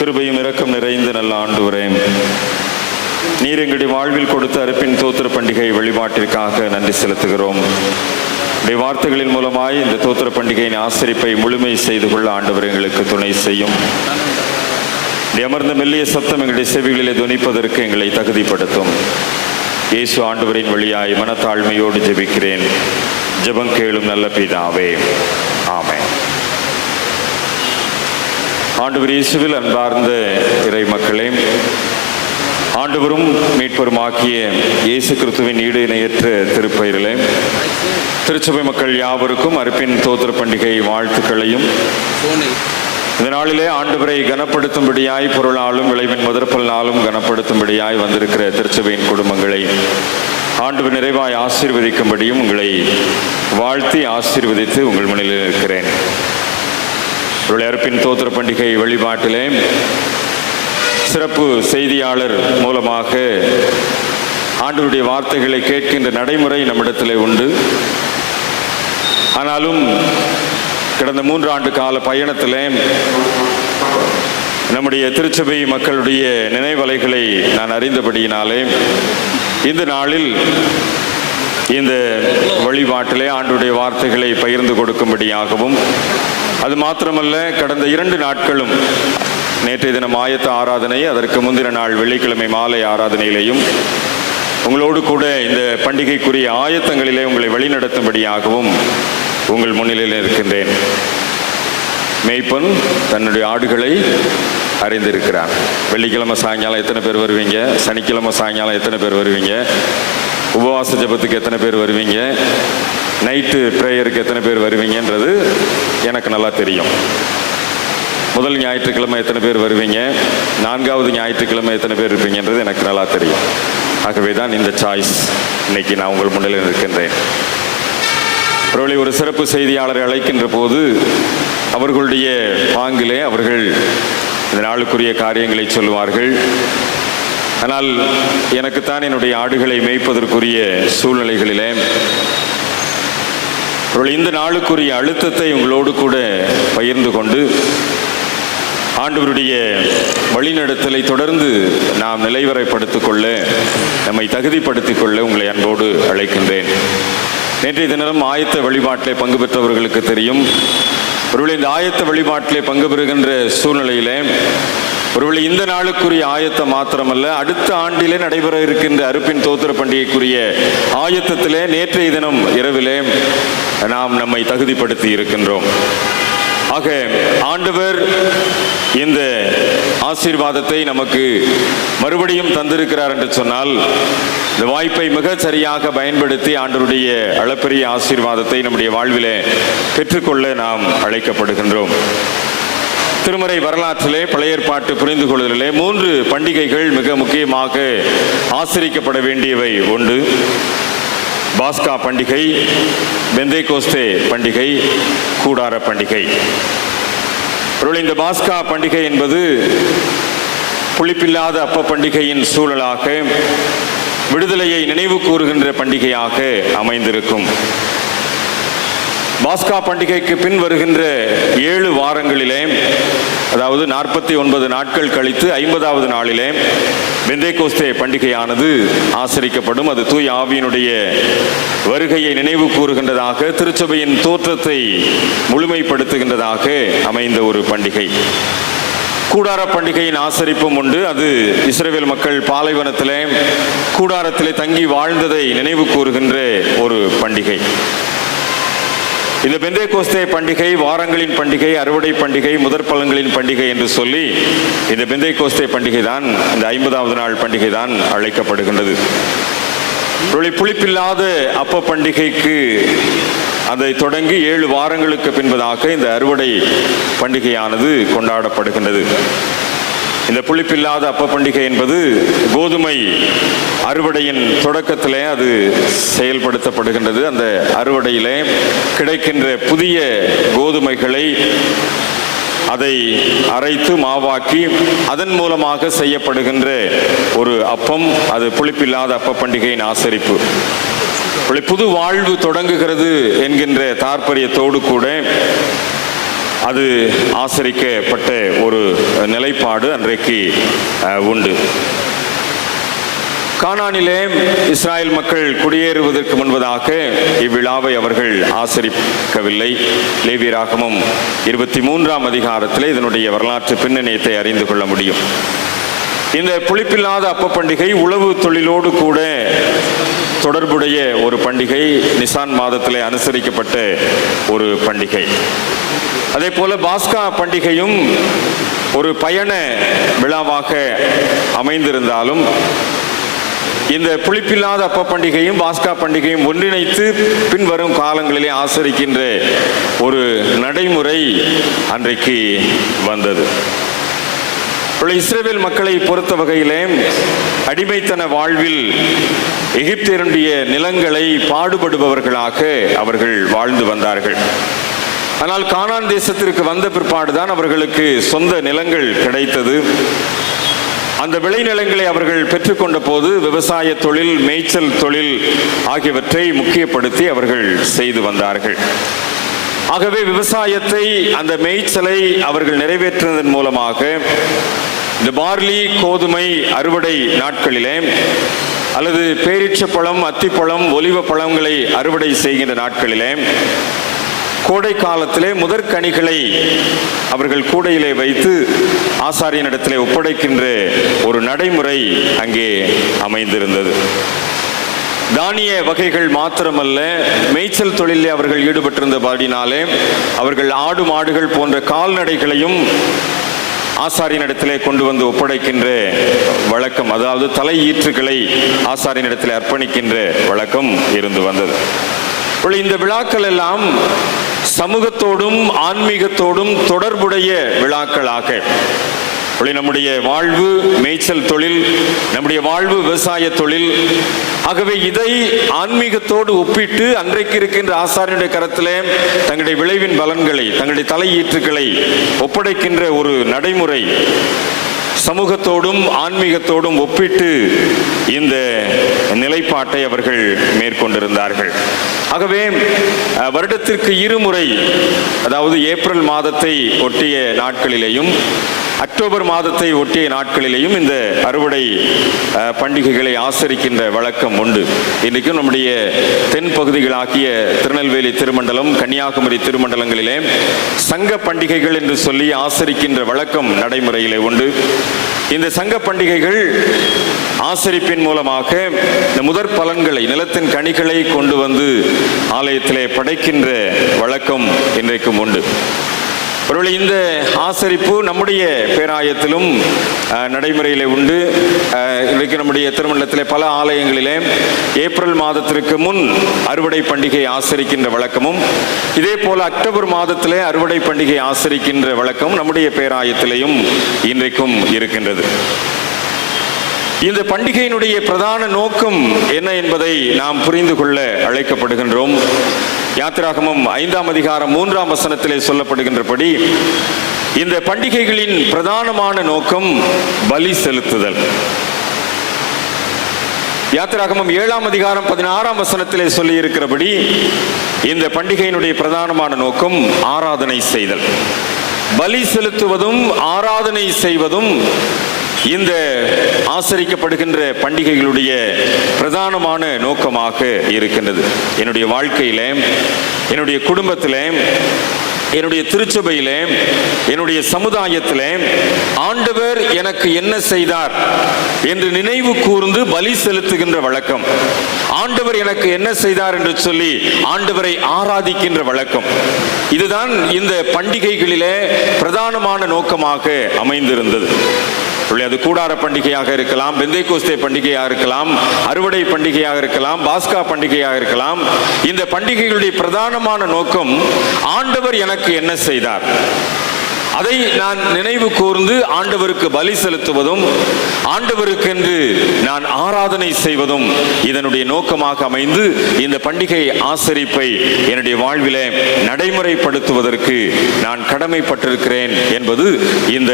கிருபையும் இரக்கம் நிறைந்த நல்ல ஆண்டவரே, நீர் எங்களுடைய வாழ்வில் கொடுத்த அர்ப்பின் தோத்திர பண்டிகை வழிபாட்டிற்காக நன்றி செலுத்துகிறோம். உடைய வார்த்தைகளின் மூலமாய் இந்த தோத்திர பண்டிகையின் ஆசரிப்பை முழுமை செய்து கொள்ள ஆண்டவர் எங்களுக்கு துணை செய்யும். அமர்ந்த மெல்லிய சத்தம் எங்களுடைய செவிகளிலே துணிப்பதற்கு எங்களை தகுதிப்படுத்தும். இயேசு ஆண்டவரின் வழியாய் மனத்தாழ்மையோடு ஜெபிக்கிறேன். ஜெபம் கேளும் நல்ல பிதாவே, ஆமென். ஆண்டவர் இயேசுவில் அன்பார்ந்த இறை மக்களே, ஆண்டவரும் மீட்பருமாகிய இயேசு கிறிஸ்துவின் ஈடு இணையற்ற திருப்பெயரிலே திருச்சபை மக்கள் யாவருக்கும் அர்ப்பின் தோத்திர பண்டிகை வாழ்த்துக்களையும், இந்த நாளிலே ஆண்டவரை கனப்படுத்தும்படியாய் பொருளாலும் விளைவின் முதற்பலனாலும் கனப்படுத்தும்படியாய் வந்திருக்கிற திருச்சபையின் குடும்பங்களை ஆண்டவர் நிறைவாய் ஆசீர்வதிக்கும்படியும் உங்களை வாழ்த்தி ஆசீர்வதித்து உங்கள் முன்னிலையில் இருக்கிறேன். அர்ப்பின் தோத்திர பண்டிகை வழிபாட்டிலே சிறப்பு செய்தியாளர் மூலமாக ஆண்டவருடைய வார்த்தைகளை கேட்கின்ற நடைமுறை நம்மிடத்திலே உண்டு. ஆனாலும் கடந்த 3 ஆண்டு கால பயணத்திலே நம்முடைய திருச்சபை மக்களுடைய நினைவலைகளை நான் அறிந்தபடியினாலே இந்த நாளில் இந்த வழிபாட்டிலே ஆண்டவருடைய வார்த்தைகளை பகிர்ந்து கொடுக்கும்படியாகவும், அது மாத்திரமல்ல கடந்த 2 நாட்களும் நேற்றைய தினம் ஆயத்த ஆராதனை, அதற்கு முந்தின நாள் வெள்ளிக்கிழமை மாலை ஆராதனையிலேயும் உங்களோடு கூட இந்த பண்டிகைக்குரிய ஆயத்தங்களிலே உங்களை வழிநடத்தும்படியாகவும் உங்கள் முன்னிலையில் இருக்கின்றேன். மேய்ப்பன் தன்னுடைய ஆடுகளை அறிந்திருக்கிறார். வெள்ளிக்கிழமை சாயங்காலம் எத்தனை பேர் வருவீங்க, சனிக்கிழமை சாயங்காலம் எத்தனை பேர் வருவீங்க, உபவாச ஜெபத்துக்கு எத்தனை பேர் வருவீங்க, நைட்டு ப்ரேயருக்கு எத்தனை பேர் வருவீங்கன்றது எனக்கு நல்லா தெரியும். முதல் ஞாயிற்றுக்கிழமை எத்தனை பேர் வருவீங்க, 4வது ஞாயிற்றுக்கிழமை எத்தனை பேர் இருப்பீங்கன்றது எனக்கு நல்லா தெரியும். ஆகவே தான் இந்த சாய்ஸ் இன்னைக்கு நான் உங்கள் முன்னிலையில் இருக்கின்றேன். அவர்களை ஒரு சிறப்பு செய்தியாளரை அழைக்கின்ற போது அவர்களுடைய பாங்கிலே அவர்கள் இந்த நாளுக்குரிய காரியங்களை சொல்லுவார்கள். ஆனால் எனக்குத்தான் என்னுடைய ஆடுகளை மேய்ப்பதற்குரிய சூழ்நிலைகளிலே அவர்கள் இந்த நாளுக்குரிய அழுத்தத்தை உங்களோடு கூட பகிர்ந்து கொண்டு ஆண்டவருடைய வழிநடத்தலை தொடர்ந்து நாம் நிலைவரைப்படுத்திக் கொள்ள, நம்மை தகுதிப்படுத்திக் கொள்ள உங்களை அன்போடு அழைக்கின்றேன். நேற்றைய தினம் ஆயத்த வழிபாட்டிலே பங்கு பெற்றவர்களுக்கு தெரியும். ஒருவேளை இந்த ஆயத்த வழிபாட்டிலே பங்கு பெறுகின்ற சூழ்நிலையிலே ஒருவேளை இந்த நாளுக்குரிய ஆயத்தம் மாத்திரமல்ல, அடுத்த ஆண்டிலே நடைபெற இருக்கின்ற அறுப்பின் தோத்திர பண்டிகைக்குரிய ஆயத்தத்திலே நேற்றைய தினம் இரவிலே நாம் நம்மை தகுதிப்படுத்தி இருக்கின்றோம். ஆக ஆண்டவர் இந்த ஆசீர்வாதத்தை நமக்கு மறுபடியும் தந்திருக்கிறார் என்று சொன்னால், இந்த வாய்ப்பை மிக சரியாக பயன்படுத்தி ஆண்டவருடைய அளப்பரிய ஆசீர்வாதத்தை நம்முடைய வாழ்விலே பெற்றுக்கொள்ள நாம் அழைக்கப்படுகின்றோம். திருமறை வரலாற்றிலே பழைய ஏற்பாட்டு புரிந்து கொள்வதிலே 3 பண்டிகைகள் மிக முக்கியமாக ஆசரிக்கப்பட வேண்டியவை உண்டு. பாஸ்கா பண்டிகை, பெந்தேகோஸ்தே பண்டிகை, கூடார பண்டிகை. இந்த பாஸ்கா பண்டிகை என்பது புளிப்பில்லாத அப்ப பண்டிகையின் சூழலாக விடுதலையை நினைவு கூறுகின்ற பண்டிகையாக அமைந்திருக்கும். பாஸ்கா பண்டிகைக்கு பின் வருகின்ற 7 வாரங்களிலே, அதாவது 49 நாட்கள் கழித்து 50வது நாளிலே பெந்தேகோஸ்தே பண்டிகையானது ஆசரிக்கப்படும். அது தூய ஆவியினுடைய வருகையை நினைவு கூறுகின்றதாக, திருச்சபையின் தோற்றத்தை முழுமைப்படுத்துகின்றதாக அமைந்த ஒரு பண்டிகை. கூடார பண்டிகையின் ஆசரிப்பும் உண்டு. அது இஸ்ரவேல் மக்கள் பாலைவனத்திலே கூடாரத்திலே தங்கி வாழ்ந்ததை நினைவு கூறுகின்ற ஒரு பண்டிகை. இந்த பெந்தேகோஸ்தே பண்டிகை வாரங்களின் பண்டிகை, அறுவடை பண்டிகை, முதற் பலன்களின் பண்டிகை என்று சொல்லி இந்த பெந்தேகோஸ்தே பண்டிகை தான், இந்த 50வது நாள் பண்டிகை தான் அழைக்கப்படுகின்றது. புளிப்பில்லாத அப்ப பண்டிகைக்கு அதை தொடங்கி 7 வாரங்களுக்கு பின்பதாக இந்த அறுவடை பண்டிகையானது கொண்டாடப்படுகின்றது. இந்த புளிப்பில்லாத அப்ப பண்டிகை என்பது கோதுமை அறுவடையின் தொடக்கத்திலே அது செயல்படுத்தப்படுகின்றது. அந்த அறுவடையிலே கிடைக்கின்ற புதிய கோதுமைகளை அதை அரைத்து மாவாக்கி அதன் மூலமாக செய்யப்படுகின்ற ஒரு அப்பம், அது புளிப்பில்லாத அப்ப பண்டிகையின் ஆசரிப்பு. புது வாழ்வு தொடங்குகிறது என்கின்ற தாற்பயத்தோடு கூட அது ஆசரிக்கப்பட்ட ஒரு நிலைப்பாடு அன்றைக்கு உண்டு. கானானிலே இஸ்ராயல் மக்கள் குடியேறுவதற்கு முன்பதாக இவ்விழாவை அவர்கள் ஆசரிக்கவில்லை. லேவியராகமம் 23ஆம் அதிகாரத்தில் இதனுடைய வரலாற்று பின்னணியத்தை அறிந்து கொள்ள முடியும். இந்த புளிப்பில்லாத அப்ப பண்டிகை உழவு தொழிலோடு கூட தொடர்புடைய ஒரு பண்டிகை. நிசான் மாதத்திலே அனுசரிக்கப்பட்ட ஒரு பண்டிகை. அதே போல பாஸ்கா பண்டிகையும் ஒரு பயண விழாவாக அமைந்திருந்தாலும், இந்த புளிப்பில்லாத அப்ப பண்டிகையும் பாஸ்கா பண்டிகையும் ஒன்றிணைத்து பின்வரும் காலங்களிலே ஆசரிக்கின்ற ஒரு நடைமுறை அன்றைக்கு வந்தது. இஸ்ரவேல் மக்களை பொறுத்த வகையிலே அடிமைத்தன வாழ்வில் எகிப்தியருடைய நிலங்களை பாடுபடுபவர்களாக அவர்கள் வாழ்ந்து வந்தார்கள். ஆனால் கானான் தேசத்திற்கு வந்த பிற்பாடுதான் அவர்களுக்கு சொந்த நிலங்கள் கிடைத்தது. அந்த விளைநிலங்களை அவர்கள் பெற்றுக்கொண்ட போது விவசாய தொழில், மேய்ச்சல் தொழில் ஆகியவற்றை முக்கியப்படுத்தி அவர்கள் செய்து வந்தார்கள். ஆகவே விவசாயத்தை, அந்த மேய்ச்சலை அவர்கள் நிறைவேற்றினதன் மூலமாக இந்த பார்லி கோதுமை அறுவடை நாட்களிலே அல்லது பேரீச்சப்பழம், அத்திப்பழம், ஒலிவ பழங்களை அறுவடை செய்கின்ற நாட்களிலே கோடை காலத்திலே முதற்கனிகளை அவர்கள் கூடையிலே வைத்து ஆசாரியனிடத்திலே ஒப்படைக்கின்ற ஒரு நடைமுறை அங்கே அமைந்திருந்தது. தானிய வகைகள் மாத்திரமல்ல, மேய்ச்சல் தொழிலே அவர்கள் ஈடுபட்டிருந்தபடினாலே அவர்கள் ஆடு மாடுகள் போன்ற கால்நடைகளையும் ஆசாரியனிடத்திலே கொண்டு வந்து ஒப்படைக்கின்ற வழக்கம், அதாவது தலை ஈற்றுக்களை ஆசாரியனிடத்திலே அர்ப்பணிக்கின்ற வழக்கம் இருந்து வந்தது. இந்த விழாக்கள் எல்லாம் சமூகத்தோடும் ஆன்மீகத்தோடும் தொடர்புடைய விழாக்களாக, நம்முடைய வாழ்வு மேய்ச்சல் தொழில், நம்முடைய வாழ்வு விவசாய தொழில். ஆகவே இதை ஆன்மீகத்தோடு ஒப்பிட்டு அன்றைக்கு இருக்கின்ற ஆசாரியனுடைய கரத்திலே தங்களுடைய விளைவின் பலன்களை, தங்களுடைய தலை ஈற்றுக்களை ஒப்படைக்கின்ற ஒரு நடைமுறை சமூகத்தோடும் ஆன்மீகத்தோடும் ஒப்பிட்டு இந்த நிலைப்பாட்டை அவர்கள் மேற்கொண்டிருந்தார்கள். ஆகவே வருடத்திற்கு இருமுறை, அதாவது ஏப்ரல் மாதத்தை ஒட்டிய நாட்களிலேயும் அக்டோபர் மாதத்தை ஒட்டிய நாட்களிலேயும் இந்த அறுவடை பண்டிகைகளை ஆசரிக்கின்ற வழக்கம் உண்டு. இன்றைக்கும் நம்முடைய தென் பகுதிகளாகிய திருநெல்வேலி திருமண்டலம், கன்னியாகுமரி திருமண்டலங்களிலே சங்க பண்டிகைகள் என்று சொல்லி ஆசரிக்கின்ற வழக்கம் நடைமுறையிலே உண்டு. இந்த சங்க பண்டிகைகள் ஆசரிப்பின் மூலமாக இந்த முதற் பலன்களை, நிலத்தின் கனிகளை கொண்டு வந்து ஆலயத்திலே படைக்கின்ற வழக்கம் இன்றைக்கும் உண்டு. ஒருவேளை இந்த ஆசரிப்பு நம்முடைய பேராயத்திலும் நடைமுறையிலே உண்டு. இன்றைக்கு நம்முடைய திருமண்டலத்திலே பல ஆலயங்களிலே ஏப்ரல் மாதத்திற்கு முன் அறுவடை பண்டிகை ஆசரிக்கின்ற வழக்கமும், இதே போல அக்டோபர் மாதத்திலே அறுவடை பண்டிகை ஆசரிக்கின்ற வழக்கம் நம்முடைய பேராயத்திலேயும் இன்றைக்கும் இருக்கின்றது. இந்த பண்டிகையினுடைய பிரதான நோக்கம் என்ன என்பதை நாம் புரிந்து கொள்ள அழைக்கப்படுகின்றோம். யாத்திராகமம் 5ஆம் அதிகாரம் 3ஆம் வசனத்திலே சொல்லப்படுகின்றபடி இந்த பண்டிகைகளின் பிரதானமான நோக்கம் பலி செலுத்துதல். யாத்திராகமம் 7ஆம் அதிகாரம் 16ஆம் வசனத்திலே சொல்லி இருக்கிறபடி இந்த பண்டிகையினுடைய பிரதானமான நோக்கம் ஆராதனை செய்தல். பலி செலுத்துவதும் ஆராதனை செய்வதும் இந்த ஆசரிக்கப்படுகின்ற பண்டிகைகளுடைய பிரதானமான நோக்கமாக இருக்கின்றது. என்னுடைய வாழ்க்கையிலே, என்னுடைய குடும்பத்திலே, என்னுடைய திருச்சபையிலே, என்னுடைய சமுதாயத்திலே ஆண்டவர் எனக்கு என்ன செய்தார் என்று நினைவு கூர்ந்து பலி செலுத்துகின்ற வழக்கம், ஆண்டவர் எனக்கு என்ன செய்தார் என்று சொல்லி ஆண்டவரை ஆராதிக்கின்ற வழக்கம், இதுதான் இந்த பண்டிகைகளிலே பிரதானமான நோக்கமாக அமைந்திருந்தது. அது கூடார பண்டிகையாக இருக்கலாம், பெந்தேகோஸ்தே பண்டிகையாக இருக்கலாம், அறுவடை பண்டிகையாக இருக்கலாம், பாஸ்கா பண்டிகையாக இருக்கலாம். இந்த பண்டிகைகளுடைய பிரதானமான நோக்கம் ஆண்டவர் எனக்கு என்ன செய்தார், அதை நான் நினைவு கூர்ந்து ஆண்டவருக்கு பலி செலுத்துவதும், ஆண்டவருக்கென்று நான் ஆராதனை செய்வதும் இதனுடைய நோக்கமாக அமைந்து இந்த பண்டிகை ஆசரிப்பை என்னுடைய வாழ்விலே நடைமுறைப்படுத்துவதற்கு நான் கடமைப்பட்டிருக்கிறேன் என்பது இந்த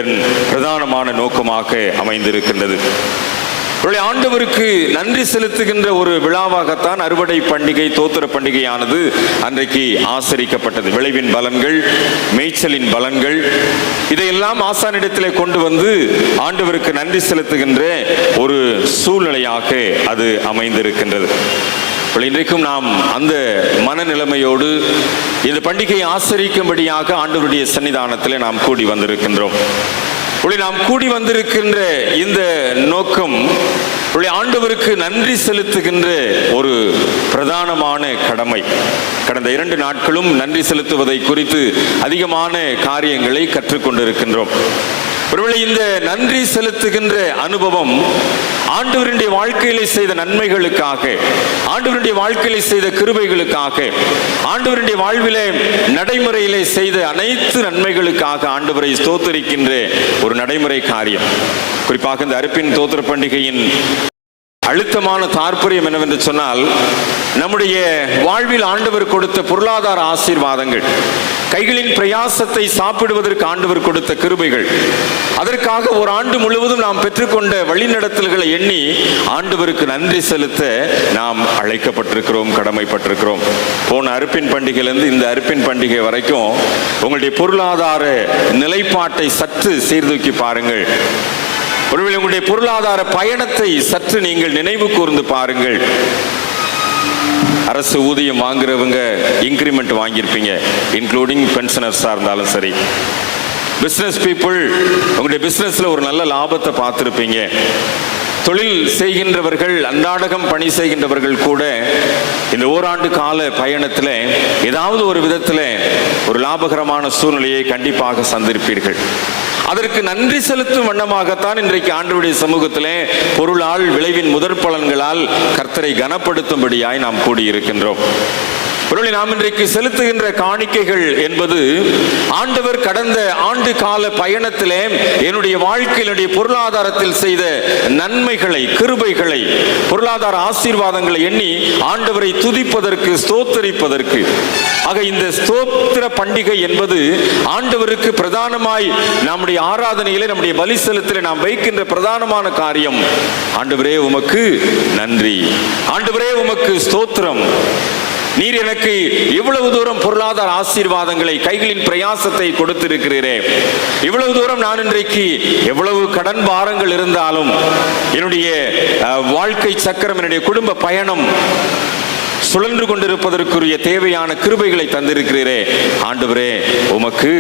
பிரதானமான நோக்கமாக அமைந்திருக்கின்றது. ஆண்டவருக்கு நன்றி செலுத்துகின்ற ஒரு விழாவாகத்தான் அறுவடை பண்டிகை, தோத்திர பண்டிகையானது அன்றைக்கு ஆசரிக்கப்பட்டது. விளைவின் பலன்கள், மேய்ச்சலின் பலன்கள், இதையெல்லாம் ஆசானிடத்திலே கொண்டு வந்து ஆண்டவருக்கு நன்றி செலுத்துகின்ற ஒரு சூழ்நிலையாக அது அமைந்திருக்கின்றது. இன்றைக்கும் நாம் அந்த மனநிலைமையோடு இந்த பண்டிகையை ஆசரிக்கும்படியாக ஆண்டவருடைய சன்னிதானத்திலே நாம் கூடி வந்திருக்கின்றோம். நாம் கூடி வந்திருக்கின்ற இந்த நோக்கம் ஆண்டவருக்கு நன்றி செலுத்துகின்ற ஒரு பிரதானமான கடமை. கடந்த 2 நாட்களும் நன்றி செலுத்துவதை குறித்து அதிகமான காரியங்களை கற்றுக்கொண்டிருக்கின்றோம். ஒருவேளை இந்த நன்றி செலுத்துகின்ற அனுபவம் ஆண்டவருடைய வாழ்க்கையிலே செய்த நன்மைகளுக்காக, ஆண்டவருடைய வாழ்க்கையிலே செய்த கிருபைகளுக்காக, ஆண்டவருடைய வாழ்விலே நடைமுறையிலே செய்த அனைத்து நன்மைகளுக்காக ஆண்டவரை ஸ்தோத்தரிக்கின்ற ஒரு நடைமுறை காரியம். குறிப்பாக இந்த அறுப்பின் தோத்திர பண்டிகையின் அழுத்தமான தாற்பயம் என்னவென்று சொன்னால், நம்முடைய வாழ்வில் ஆண்டவர் கொடுத்த பொருளாதார ஆசீர்வாதங்கள், கைகளின் பிரயாசத்தை சாப்பிடுவதற்கு ஆண்டவர் கொடுத்த கிருபைகள், அதற்காக ஒரு ஆண்டு முழுவதும் நாம் பெற்றுக்கொண்ட வழிநடத்தல்களை எண்ணி ஆண்டவருக்கு நன்றி செலுத்த நாம் அழைக்கப்பட்டிருக்கிறோம், கடமைப்பட்டிருக்கிறோம். போன அறுப்பின் பண்டிகையிலிருந்து இந்த அறுப்பின் பண்டிகை வரைக்கும் உங்களுடைய பொருளாதார நிலைப்பாட்டை சற்று சீர்தூக்கி பாருங்கள். ஒருவேளை உங்களுடைய பொருளாதார பயணத்தை சற்று நீங்கள் நினைவு கூர்ந்து பாருங்கள். அரசு ஊதியம் வாங்குறவங்க இன்கிரிமெண்ட் வாங்கியிருப்பீங்க, இன்க்ளூடிங் பென்ஷனர்ஸாக இருந்தாலும் சரி. பிஸ்னஸ் பீப்புள், உங்களுடைய பிஸ்னஸில் ஒரு நல்ல லாபத்தை பார்த்துருப்பீங்க. தொழில் செய்கின்றவர்கள், அன்றாடகம் பணி செய்கின்றவர்கள் கூட இந்த ஓராண்டு கால பயணத்தில் ஏதாவது ஒரு விதத்தில் ஒரு லாபகரமான சூழ்நிலையை கண்டிப்பாக சந்திருப்பீர்கள். அதற்கு நன்றி செலுத்தும் வண்ணமாகத்தான் இன்றைக்கு ஆண்டவருடைய சமூகத்திலே பொருளால் விளைவின் முதற் பலன்களால் கர்த்தரை கனப்படுத்தும்படியாய் நாம் கூடியிருக்கின்றோம். பொருளை நாம் இன்றைக்கு செலுத்துகின்ற காணிக்கைகள் என்பது ஆண்டவர் கடந்த ஆண்டு கால பயணத்திலே என்னுடைய வாழ்க்கையினுடைய பொருளாதாரத்தில் செய்த நன்மைகளை, கிருபைகளை, பொருளாதார ஆசீர்வாதங்களை எண்ணி ஆண்டவரை துதிப்பதற்கு, ஸ்தோத்தரிப்பதற்கு. ஆக இந்த ஸ்தோத்திர பண்டிகை என்பது ஆண்டவருக்கு பிரதானமாய் நம்முடைய ஆராதனையிலே, நம்முடைய பலி செலுத்திலே நாம் வைக்கின்ற பிரதானமான காரியம். ஆண்டவரே உமக்கு நன்றி, ஆண்டவரே உமக்கு ஸ்தோத்திரம். நீர் எனக்கு இவ்வளவு தூரம் பொருளாதார ஆசீர்வாதங்களை, கைகளின் பிரயாசத்தை கொடுத்திருக்கிறீரே. இவ்வளவு தூரம் நான் இன்றைக்கு எவ்வளவு கடன் பாரங்கள் இருந்தாலும் என்னுடைய வாழ்க்கை சக்கரம், என்னுடைய குடும்ப பயணம் சுழன்று கொண்டிருப்பதற்குரிய தேவையான கிருபைகளை தந்திருக்கிறீரே. ஆண்டவரே உமக்கு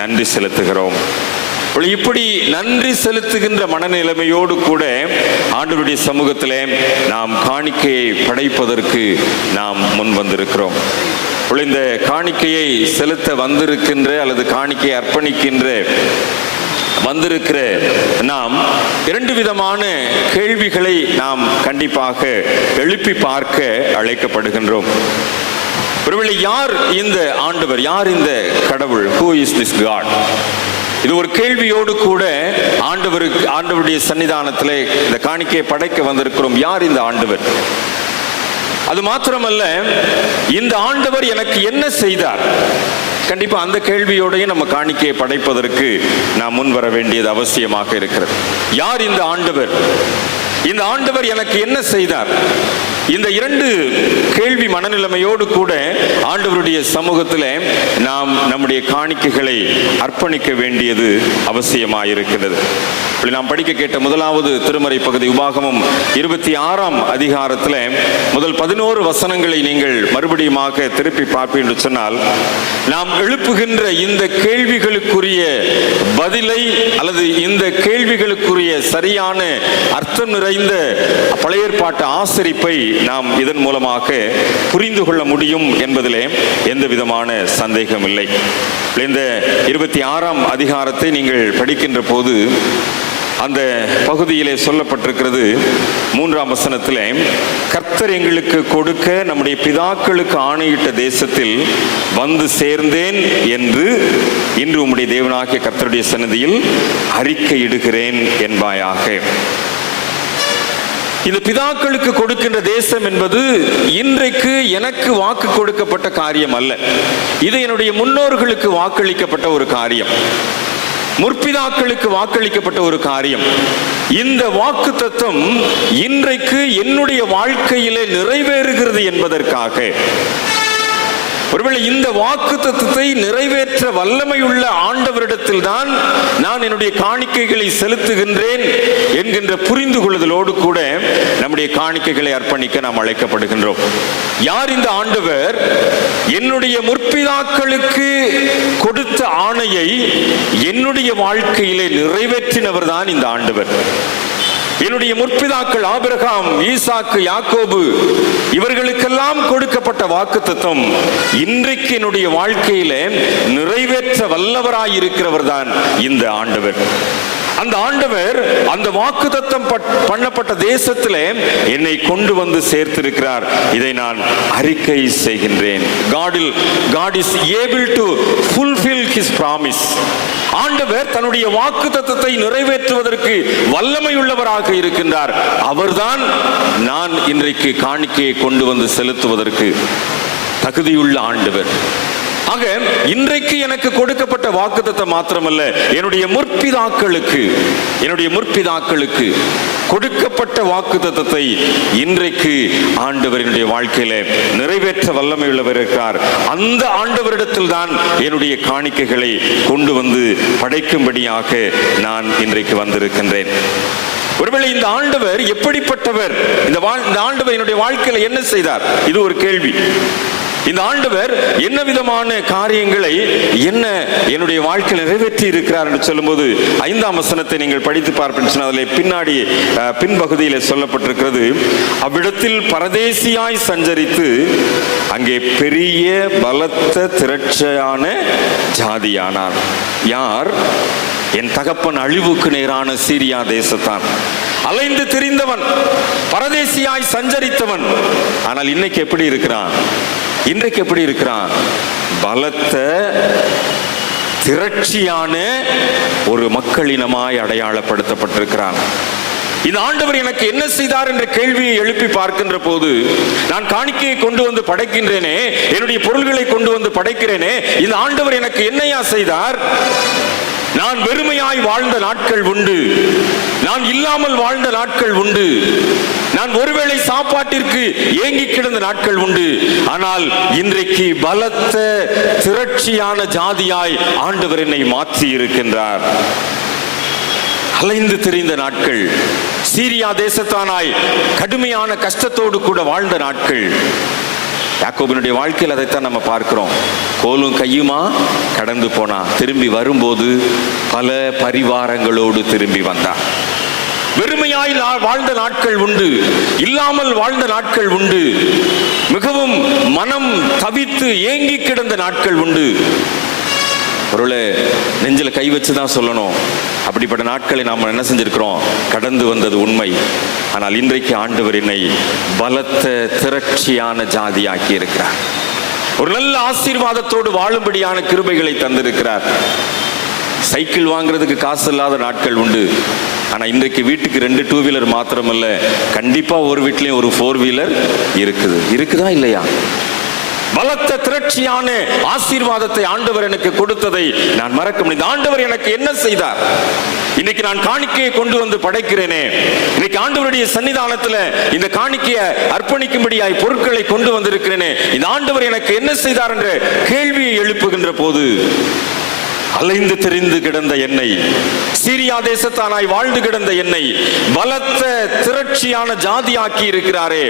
நன்றி செலுத்துகிறோம். இப்படி நன்றி செலுத்துகின்ற மனநிலைமையோடு கூட ஆண்டவருடைய சமூகத்திலே நாம் காணிக்கையை படைப்பதற்கு நாம் முன் வந்திருக்கிறோம். இந்த காணிக்கையை செலுத்த வந்திருக்கின்ற அல்லது காணிக்கையை அர்ப்பணிக்கின்ற வந்திருக்கிற நாம் இரண்டு விதமான கேள்விகளை நாம் கண்டிப்பாக எழுப்பி பார்க்க அழைக்கப்படுகின்றோம். ஒருவேளை யார் இந்த ஆண்டவர், யார் இந்த கடவுள்? Who is this God? இது ஒரு கேள்வியோடு கூட ஆண்டவருடைய சன்னிதானத்திலே இந்த காணிக்கையை படைக்க வந்திருக்கிறோம். யார் இந்த ஆண்டவர்? அது மாத்திரமல்ல, இந்த ஆண்டவர் எனக்கு என்ன செய்தார்? கண்டிப்பா அந்த கேள்வியோடையும் நம்ம காணிக்கையை படைப்பதற்கு நாம் முன் வர வேண்டியது அவசியமாக இருக்கிறது. யார் இந்த ஆண்டவர்? இந்த ஆண்டவர் எனக்கு என்ன செய்தார்? இந்த இரண்டு கேள்வி மனநிலைமையோடு கூட ஆண்டவருடைய சமூகத்திலே நாம் நம்முடைய காணிக்கைகளை அர்ப்பணிக்க வேண்டியது அவசியமாயிருக்கிறது. நாம் படிக்க கேட்ட முதலாவது திருமறை பகுதி உபாகமம் 26ஆம் அதிகாரத்தில் முதல் 11 வசனங்களை நீங்கள் மறுபடியுமாக திருப்பி பார்ப்பீர்கள் என்று சொன்னால், நாம் எழுப்புகின்ற இந்த கேள்விகளுக்குரிய பதிலை அல்லது இந்த கேள்விகளுக்குரிய சரியான அர்த்தம் நிறைந்த பழைய ஏற்பாட்டு ஆசரிப்பை நாம் இதன் மூலமாக புரிந்து கொள்ள முடியும் என்பதிலே எந்த விதமான சந்தேகம் இல்லை. இந்த 26ஆம் அதிகாரத்தை நீங்கள் படிக்கின்ற போது அந்த பகுதியிலே சொல்லப்பட்டிருக்கிறது 3ஆம் வசனத்திலே, கர்த்தர் எங்களுக்கு கொடுக்க நம்முடைய பிதாக்களுக்கு ஆணையிட்ட தேசத்தில் வந்து சேர்ந்தேன் என்று இன்று உம்முடைய தேவனாகிய கர்த்தருடைய சன்னதியில் அறிக்கையிடுகிறேன் என்பாயாக. இந்த பிதாக்களுக்கு கொடுக்கின்ற தேசம் என்பது இன்றைக்கு எனக்கு வாக்கு கொடுக்கப்பட்ட காரியம் அல்ல. இது என்னுடைய முன்னோர்களுக்கு வாக்களிக்கப்பட்ட ஒரு காரியம், முற்பிதாக்களுக்கு வாக்களிக்கப்பட்ட ஒரு காரியம். இந்த வாக்கு தத்துவம் இன்றைக்கு என்னுடைய வாழ்க்கையிலே நிறைவேறுகிறது என்பதற்காக, ஒருவேளை இந்த வாக்கு தத்துவத்தை நிறைவேற்ற வல்லமையுள்ள ஆண்டவரிடத்தில் தான் நான் என்னுடைய காணிக்கைகளை செலுத்துகின்றேன் என்கின்ற புரிந்து கொள்ளுதலோடு கூட நம்முடைய காணிக்கைகளை அர்ப்பணிக்க நாம் அழைக்கப்படுகின்றோம். யார் இந்த ஆண்டவர்? என்னுடைய முற்பிதாக்களுக்கு கொடுத்த ஆணையை என்னுடைய வாழ்க்கையிலே நிறைவேற்றினவர் தான் இந்த ஆண்டவர். என்னுடைய முற்பிதாக்கள் ஆபிரகாம், ஈசாக்கு, யாக்கோபு இவர்களுக்கெல்லாம் கொடுக்கப்பட்ட வாக்குத்தத்தம் இன்றைக்கு என்னுடைய வாழ்க்கையிலே நிறைவேற்ற வல்லவராயிருக்கிறவர் தான் இந்த ஆண்டவர். அந்த ஆண்டவர் அந்த வாக்குத்தத்தம் பண்ணப்பட்ட தேசத்திலே என்னை கொண்டு வந்து சேர்த்திருக்கிறார். இதை நான் அறிக்கை செய்கின்றேன். God is able to fulfill his promise. ஆண்டவர் தன்னுடைய வாக்குத்தத்தத்தை நிறைவேற்றுவதற்கு வல்லமை உள்ளவராக இருக்கின்றார். அவர்தான் நான் இன்றைக்கு காணிக்கையை கொண்டு வந்து செலுத்துவதற்கு தகுதியுள்ள ஆண்டவர். ஆக இன்றைக்கு எனக்கு கொடுக்கப்பட்ட வாக்குத்தத்தம் மாத்திரமல்ல, என்னுடைய முற்பிதாக்களுக்கு கொடுக்கப்பட்ட வாக்குத்தத்தத்தை இன்றைக்கு ஆண்டவர் என்னுடைய வாழ்க்கையில நிறைவேற்ற வல்லமை உள்ளவர் இருக்கிறார். அந்த ஆண்டவரிடத்தில் தான் என்னுடைய காணிக்கைகளை கொண்டு வந்து படைக்கும்படியாக நான் இன்றைக்கு வந்திருக்கின்றேன். ஒருவேளை இந்த ஆண்டவர் எப்படிப்பட்டவர்? இந்த ஆண்டவர் என்னுடைய வாழ்க்கையில என்ன செய்தார்? இது ஒரு கேள்வி. இந்த ஆண்டவர் என்ன விதமான காரியங்களை என்னுடைய வாழ்க்கையில் நிறைவேற்றி இருக்கிறார் என்று சொல்லும்போது 5ஆம் வசனத்தை நீங்கள் படித்து பார்ப்பீர்கள். அதில் பின்னாடி பின்பகுதியில் சொல்லப்பட்டிருக்கிறது, அவ்விடத்தில் பரதேசியாய் சஞ்சரித்து அங்கே பெரிய பலத்த திரட்சியான ஜாதியானார். யார்? என் தகப்பன் அழிவுக்கு நேரான சீரியா தேசத்தான். அலைந்து திரிந்தவன், பரதேசியாய் சஞ்சரித்தவன். ஆனால் இன்னைக்கு எப்படி இருக்கிறான்? இன்றைக்கு எப்படி இருக்கிறான்? பலத்த திரட்சியான ஒரு மக்களினமாய் அடையாளப்படுத்தப்பட்டிருக்கிறான். இந்த ஆண்டவர் எனக்கு என்ன செய்தார் என்ற கேள்வியை எழுப்பி பார்க்கின்ற போது, நான் காணிக்கையை கொண்டு வந்து படைக்கின்றேனே, என்னுடைய பொருள்களை கொண்டு வந்து படைக்கிறேனே, இந்த ஆண்டவர் எனக்கு என்னையா செய்தார்? நான் வெறுமையாய் வாழ்ந்த நாட்கள் உண்டு, நான் இல்லாமல் வாழ்ந்த நாட்கள் உண்டு, நான் ஒருவேளை சாப்பாட்டிற்கு ஏங்கி கிடந்த நாட்கள் உண்டு. ஆனால் இன்றைக்கு பலத்த திரட்சியான ஜாதியாய் ஆண்டவர் என்னை மாற்றி இருக்கின்றார். அலைந்து திரிந்த நாட்கள், சீரியா தேசத்தானாய் கடுமையான கஷ்டத்தோடு கூட வாழ்ந்த நாட்கள். யாக்கோபினுடைய வாழ்க்கையில் அதைத்தான் நம்ம பார்க்கிறோம். கோலும் கையுமா கடந்து போனா, திரும்பி வரும்போது பல பரிவாரங்களோடு திரும்பி வந்தான். வெறுமையாய் வாழ்ந்த நாட்கள் உண்டு, இல்லாமல் வாழ்ந்த நாட்கள் உண்டு, மிகவும் மனம் தவித்து ஏங்கி கிடந்த நாட்கள் உண்டு. பொருளை நெஞ்சில கை வச்சுதான் சொல்லணும். அப்படிப்பட்ட நாட்களை நாம் என்ன செஞ்சிருக்கிறோம்? கடந்து வந்தது உண்மை. ஆனால் இன்றைக்கு ஆண்டவர் என்னை பலத்த திரட்சியான ஜாதியாக்கி இருக்கிறார். ஒரு நல்ல ஆசீர்வாதத்தோடு வாழும்படியான கிருபைகளை தந்திருக்கிறார். சைக்கிள் வாங்குறதுக்கு காசு இல்லாத நாட்கள் உண்டு. ஆனா இன்றைக்கு வீட்டுக்கு 2 2 வீலர் மாத்திரமல்ல, கண்டிப்பா ஒரு வீட்லயும் ஒரு 4 வீலர் இருக்குதா இல்லையா? பலத்த திரட்சியான ஆசீர்வாதத்தை ஆண்டவர் எனக்கு கொடுத்ததை நான் மறக்க முடியாது. ஆண்டவர் எனக்கு என்ன செய்தார்? இன்னைக்கு நான் காணிக்கையை கொண்டு வந்து படைக்கிறேனே, இன்னைக்கு ஆண்டவருடைய சன்னிதானத்துல இந்த காணிக்கையை அர்ப்பணிக்கும்படியாய் பொருட்களை கொண்டு வந்திருக்கிறேனே, இந்த ஆண்டவர் எனக்கு என்ன செய்தார் என்ற கேள்வியை எழுப்புகின்ற போது, அலைந்து திரிந்து கிடந்த என்னை, சீரியா தேசத்தானாய் வாழ்ந்து கிடந்த என்னை பலத்த திரட்சியான ஜாதியாக்கி இருக்கிறாரே,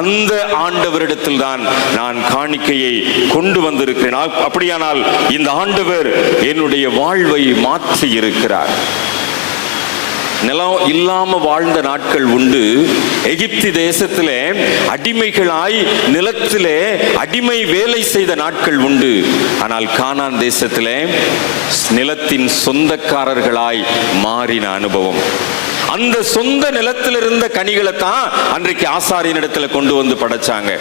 அந்த ஆண்டவரிடத்தில் தான் நான் காணிக்கையை கொண்டு வந்திருக்கிறேன். அப்படியானால் இந்த ஆண்டவர் என்னுடைய வாழ்வை மாற்றி இருக்கிறார். நிலம் இல்லாம வாழ்ந்த நாட்கள் உண்டு. எகிப்து தேசத்திலே அடிமைகளாய் நிலத்திலே அடிமை வேலை செய்த நாட்கள் உண்டு. ஆனால் கானான் தேசத்திலே நிலத்தின் சொந்தக்காரர்களாய் மாறின அனுபவம். அந்த சொந்த நிலத்தில் இருந்த கனிகளை தான் அன்றைக்கு ஆசாரியன் இடத்துல கொண்டு வந்து படைச்சாங்க.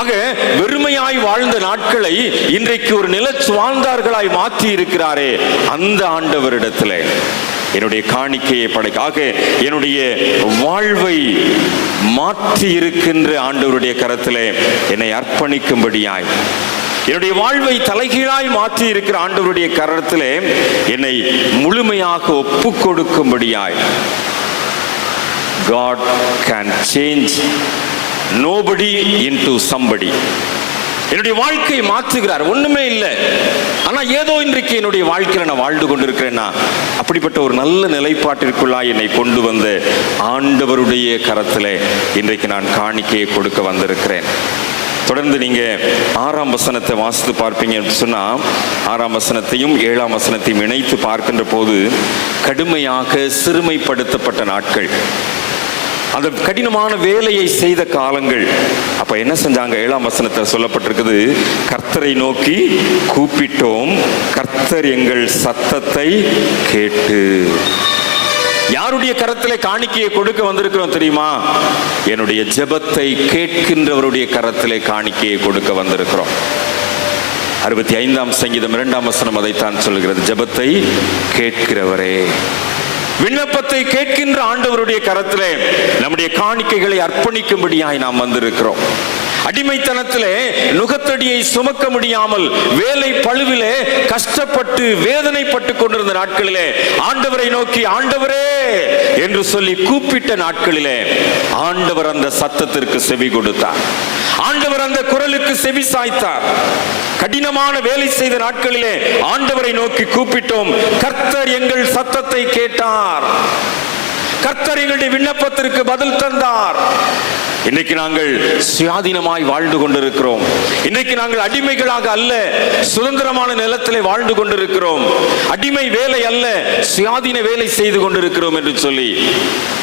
ஆக வெறுமையாய் வாழ்ந்த நாட்களை இன்றைக்கு ஒரு நிலச்சுவாழ்ந்தார்களாய் மாற்றி இருக்கிறாரே, அந்த ஆண்டவரிடத்துல என்னுடைய காணிக்கையை படைக்க, ஆக என்னுடைய வாழ்வை மாற்றி இருக்கின்ற ஆண்டவருடைய கரத்திலே என்னை அர்ப்பணிக்கும்படியாய், என்னுடைய வாழ்வை தலைகீழாய் மாற்றி இருக்கிற ஆண்டவருடைய கரத்திலே என்னை முழுமையாக ஒப்பு கொடுக்கும்படியாய். God can change nobody into somebody. என்னுடைய வாழ்க்கையை மாற்றுகிறார். ஒண்ணுமே இல்லை, ஆனா ஏதோ இன்றைக்கு என்னுடைய வாழ்க்கையில நான் வாழ்ந்து கொண்டிருக்கிறேன்னா, அப்படிப்பட்ட ஒரு நல்ல நிலைப்பாட்டிற்குள்ளாய் என்னை கொண்டு வந்த ஆண்டவருடைய கரத்திலே இன்றைக்கு நான் காணிக்கையை கொடுக்க வந்திருக்கிறேன். தொடர்ந்து நீங்க 6ஆம் வசனத்தை வாசித்து பார்ப்பீங்க சொன்னா, 6ஆம் வசனத்தையும் 7ஆம் வசனத்தையும் இணைத்து பார்க்கின்ற போது, கடுமையாக சிறுமைப்படுத்தப்பட்ட நாட்கள், அந்த கடினமான வேலையை செய்த காலங்கள். அப்ப என்ன செஞ்சாங்க? 7ஆம் வசனத்தில் சொல்லப்பட்டிருக்குது, கர்த்தரை நோக்கி கூப்பிட்டோம், கர்த்தர் எங்கள் சத்தத்தை கேட்டு. யாருடைய கரத்திலே காணிக்கையை கொடுக்க வந்திருக்கிறோம் தெரியுமா? என்னுடைய ஜெபத்தை கேட்கின்றவருடைய கரத்திலே காணிக்கையை கொடுக்க வந்திருக்கிறோம். 65ஆம் சங்கீதம் 2ஆம் வசனம் அதைத்தான் சொல்கிறது, ஜெபத்தை கேட்கிறவரே. விண்ணப்பத்தை கேட்கின்ற ஆண்டவருடைய கரத்திலே நம்முடைய காணிக்கைகளை அர்ப்பணிக்கும்படியாய் நாம் வந்திருக்கிறோம். அடிமைத்தனத்திலே நுகத்தடியை சுமக்க முடியாமல் வேலை பழுவிலே கஷ்டப்பட்டு வேதனைப்பட்டு கொண்டிருந்த நாட்களிலே ஆண்டவரை நோக்கி ஆண்டவரே என்று சொல்லி கூப்பிட்ட நாட்களிலே ஆண்டவர் அந்த சத்தத்திற்கு செவி கொடுத்தார். ஆண்டவர் அந்த குரலுக்கு செவி சாய்த்தார். கடினமான வேலை செய்த நாட்களிலே ஆண்டவரை நோக்கி கூப்பிட்டோம், கர்த்தர் எங்கள் சத்தத்தை கேட்டார், கர்த்தர் எங்களுடைய விண்ணப்பத்திற்கு பதில் தந்தார். இன்னைக்கு நாங்கள் சுயாதீனமாய் வாழ்ந்து கொண்டிருக்கிறோம். இன்னைக்கு நாங்கள் அடிமைகளாக அல்ல, சுதந்திரமான நிலத்திலே வாழ்ந்து கொண்டிருக்கிறோம். அடிமை வேலை அல்ல, சுயாதீன வேலை செய்து கொண்டிருக்கிறோம் என்று சொல்லி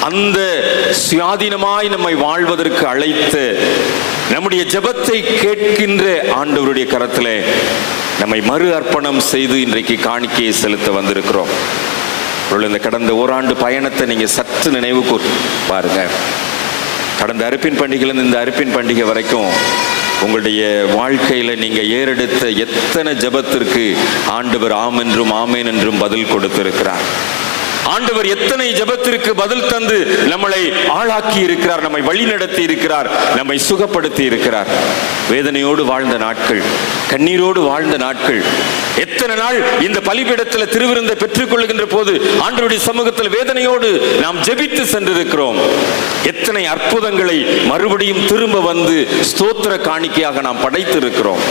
அந்த சுயாதீனமாய் நம்மை வாழ்வதற்கு அழைத்து நம்முடைய ஜெபத்தை கேட்கின்ற ஆண்டவருடைய கரத்திலே நம்மை மறு அர்ப்பணம் செய்து இன்றைக்கு காணிக்கையை செலுத்த வந்திருக்கிறோம். இந்த கடந்த ஓராண்டு பயணத்தை நீங்க சற்று நினைவு பாருங்க. கடந்த அறுப்பின் பண்டிகையிலிருந்து இந்த அறுப்பின் பண்டிகை வரைக்கும் உங்களுடைய வாழ்க்கையில நீங்க ஏறெடுத்த எத்தனை ஜெபத்திற்கு ஆண்டவர் ஆம் என்றும் ஆமேன் என்றும் பதில் கொடுத்திருக்கிறார். ஆண்டவர் எத்தனை ஜெபத்திற்கு பதில் தந்து நம்மளை ஆளாக்கி இருக்கிறார், நம்மை வழி நடத்தி இருக்கிறார், நம்மை சுகப்படுத்தி இருக்கிறார். வேதனையோடு வாழ்ந்த நாட்கள், கண்ணீரோடு வாழ்ந்த நாட்கள், எத்தனை நாள் இந்த பலிபீடத்தில் திருவிருந்தை பெற்றுக் கொள்கின்ற போது ஆண்டவருடைய சமூகத்தில் வேதனையோடு நாம் ஜெபித்து சென்றிருக்கிறோம். எத்தனை அற்புதங்களை மறுபடியும் திரும்ப வந்து ஸ்தோத்திர காணிக்கையாக நாம் படைத்திருக்கிறோம்.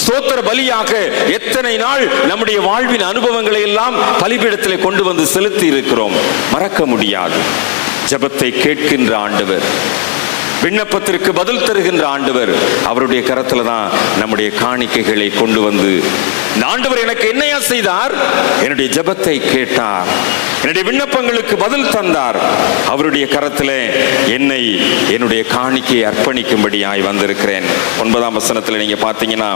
ஸ்தோத்திர பலியாக எத்தனை நாள் நம்முடைய வாழ்வின் அனுபவங்களை எல்லாம் பலிபீடத்திலே கொண்டு வந்து செலுத்தி இருக்கிறோம். மறக்க முடியாது. ஜெபத்தை கேட்கின்ற ஆண்டவர், விண்ணப்பத்திற்கு பதில் தருகின்ற ஆண்டவர், அவருடைய கரத்துல தான் நம்முடைய காணிக்கைகளை கொண்டு வந்து, இந்த ஆண்டவர் எனக்கு என்னையா செய்தார்? என்னுடைய ஜெபத்தை கேட்டார், என்னுடைய விண்ணப்பங்களுக்கு பதில் தந்தார். அவருடைய கரத்திலே என்னை என்னுடைய காணிக்கையை அர்ப்பணிக்கும்படியாய் வந்திருக்கிறேன். 9ஆம் வசனத்தில் நீங்க பார்த்தீங்கன்னா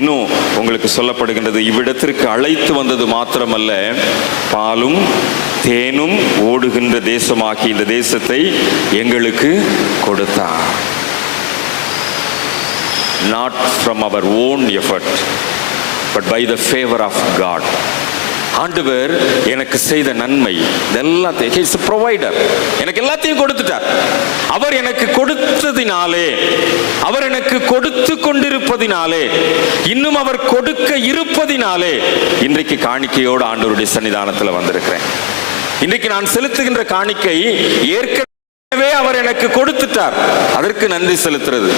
இன்னும் உங்களுக்கு சொல்லப்படுகின்றது, இவ்விடத்திற்கு அழைத்து வந்தது மாத்திரமல்ல, பாலும் தேனும் ஓடுகின்ற தேசமாகி இந்த தேசத்தை எங்களுக்கு கொடுத்தார். Not from our own effort, but by the favor of God. ஆண்டவர் எனக்கு செய்த நன்மை எல்லாத்தையும், he is a provider, எனக்கு எல்லாத்தையும் கொடுத்துட்டார். அவர் எனக்கு கொடுத்ததினாலே, அவர் எனக்கு கொடுத்து கொண்டிருப்பதினாலே, இன்னும் அவர் கொடுக்க இருப்பதினாலே இன்றைக்கு காணிக்கையோடு ஆண்டவருடைய சன்னிதானத்தில் வந்திருக்கிறேன். இன்றைக்கு நான் செலுத்துகின்ற காணிக்கை ஏற்கனவே அவர் எனக்கு கொடுத்துட்டார், அதற்கு நன்றி செலுத்துறது.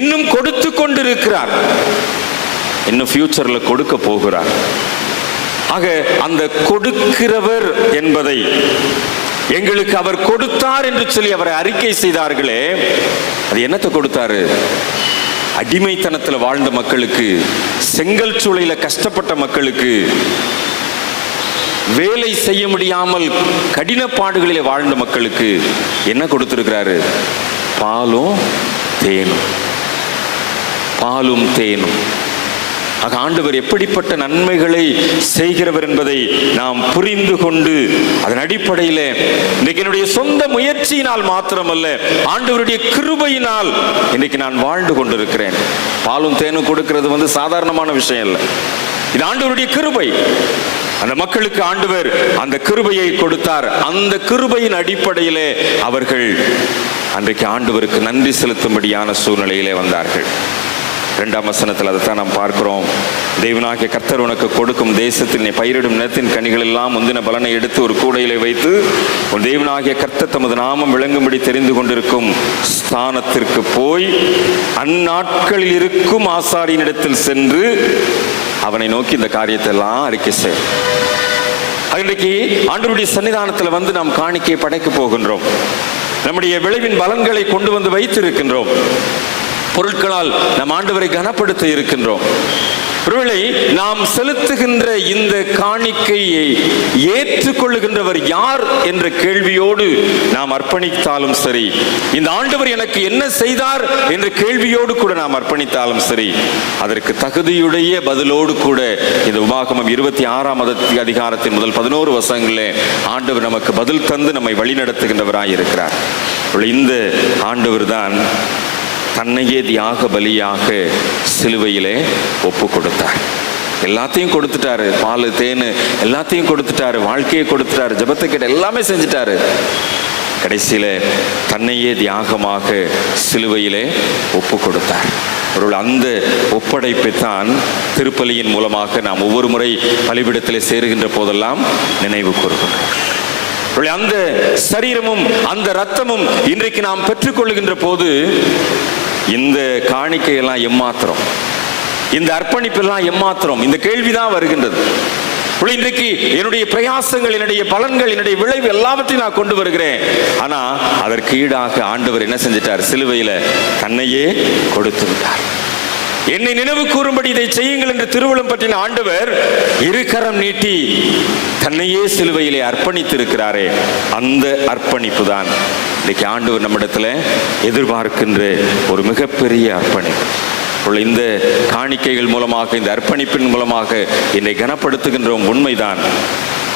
இன்னும் கொடுத்து கொண்டிருக்கிறார், இன்னும் ஃபியூச்சர்ல கொடுக்க போகிறார். ஆக அந்த கொடுக்கிறவர் என்பதை எங்களுக்கு அவர் கொடுத்தார் என்று சொல்லி அவரை அறிக்கை செய்தார்களே, அது என்னத்தை கொடுத்தாரு? அடிமைத்தனத்தில் வாழ்ந்த மக்களுக்கு, செங்கல் சூளையில கஷ்டப்பட்ட மக்களுக்கு, வேலை செய்ய முடியாமல் கடின பாடுகளிலே வாழ்ந்த மக்களுக்கு என்ன கொடுத்திருக்கிறாரு? பாலும் தேனும். பாலும் தேனும். ஆக ஆண்டவர் எப்படிப்பட்ட நன்மைகளை செய்கிறவர் என்பதை நாம் புரிந்து கொண்டு அதன் அடிப்படையில் இன்னைக்கு என்னுடைய சொந்த முயற்சியினால் மாத்திரமல்ல, ஆண்டவருடைய கிருபையினால் இன்னைக்கு நான் வாழ்ந்து கொண்டிருக்கிறேன். பாலும் தேனும் கொடுக்கிறது சாதாரணமான விஷயம் இல்லை. இது ஆண்டவருடைய கிருபை. அந்த மக்களுக்கு ஆண்டவர் அந்த கிருபையை கொடுத்தார். அந்த கிருபையின் அடிப்படையிலே அவர்கள் அன்றைக்கு ஆண்டவருக்கு நன்றி செலுத்தும்படியான சூழ்நிலையிலே வந்தார்கள். 2ஆம் வசனத்தில் அதைத்தான் நாம் பார்க்கிறோம். தேவனாகிய கர்த்தர் உனக்கு கொடுக்கும் தேசத்தில் நீ பயிரிடும் நிலத்தின் கனிகள் எல்லாம் முந்தின பலனை எடுத்து ஒரு கூடையிலே வைத்து உன் தேவனாகிய கர்த்தர் தமது நாமம் விளங்கும்படி தெரிந்து கொண்டிருக்கும் ஸ்தானத்திற்கு போய் அந்நாட்களில் இருக்கும் ஆசாரியனிடத்தில் சென்று அவனை நோக்கி இந்த காரியத்தை எல்லாம் அறிக்கை செய். இன்றைக்கு ஆண்டவருடைய சன்னிதானத்தில் நாம் காணிக்கை படைக்க போகின்றோம். நம்முடைய விளைவின் பலன்களை கொண்டு வந்து வைத்திருக்கின்றோம். பொருட்களால் நம் ஆண்டவரை கனப்படுத்த இருக்கின்றோம். ஒருவேளை நாம் செலுத்துகின்ற இந்த காணிக்கையை ஏற்றுக்கொள்ளுகின்றவர் யார் என்ற கேள்வியோடு நாம் அர்ப்பணித்தாலும் சரி, இந்த ஆண்டவர் எனக்கு என்ன செய்தார் என்ற கேள்வியோடு கூட நாம் அர்ப்பணித்தாலும் சரி, அதற்கு தகுதியுடைய பதிலோடு கூட இந்த உபாகமம் 26ஆம் அதிகாரத்தின் முதல் 11 வசனங்களிலே ஆண்டவர் நமக்கு பதில் தந்து நம்மை வழிநடத்துகின்றவராய் இருக்கிறார். இந்த ஆண்டவர் தான் தன்னையே தியாக பலியாக சிலுவையிலே ஒப்பு கொடுத்தார். எல்லாத்தையும் கொடுத்துட்டாரு, பால் தேனு எல்லாத்தையும் கொடுத்துட்டாரு, வாழ்க்கையை கொடுத்துட்டாரு, ஜெபத்தை கேட்ட எல்லாமே செஞ்சுட்டாரு. கடைசியில தன்னையே தியாகமாக சிலுவையிலே ஒப்பு கொடுத்தார். அந்த ஒப்படைப்பை தான் திருப்பலியின் மூலமாக நாம் ஒவ்வொரு முறை பலிபீடத்திலே சேருகின்ற போதெல்லாம் நினைவு கூறுகிறோம். அந்த சரீரமும் அந்த இரத்தமும் இன்றைக்கு நாம் பெற்றுக்கொள்கின்ற போது இந்த காணிக்கையெல்லாம் எம்மாத்திரம், இந்த அர்ப்பணிப்பெல்லாம் எம்மாத்திரம், இந்த கேள்விதான் வருகின்றது. இன்றைக்கு என்னுடைய பிரயாசங்கள், என்னுடைய பலன்கள், என்னுடைய விளைவு எல்லாவற்றையும் நான் கொண்டு வருகிறேன். ஆனா அதற்கு ஈடாக ஆண்டவர் என்ன செஞ்சிட்டார்? சிலுவையில தன்னையே கொடுத்து விட்டார். என்னை நினைவு கூறும்படி இதை செய்யுங்கள் என்று திருவுளம் பற்றின ஆண்டவர் இருகரம் நீட்டி தன்னையே சிலுவையிலே அர்ப்பணித்திருக்கிறாரே, அந்த அர்ப்பணிப்பு தான் இன்றைக்கு ஆண்டவர் நம்மிடத்துல எதிர்பார்க்கின்ற ஒரு மிகப்பெரிய அர்ப்பணிப்பு. இந்த காணிக்கைகள் மூலமாக, இந்த அர்ப்பணிப்பின் மூலமாக என்னை கனப்படுத்துகின்ற உண்மைதான்.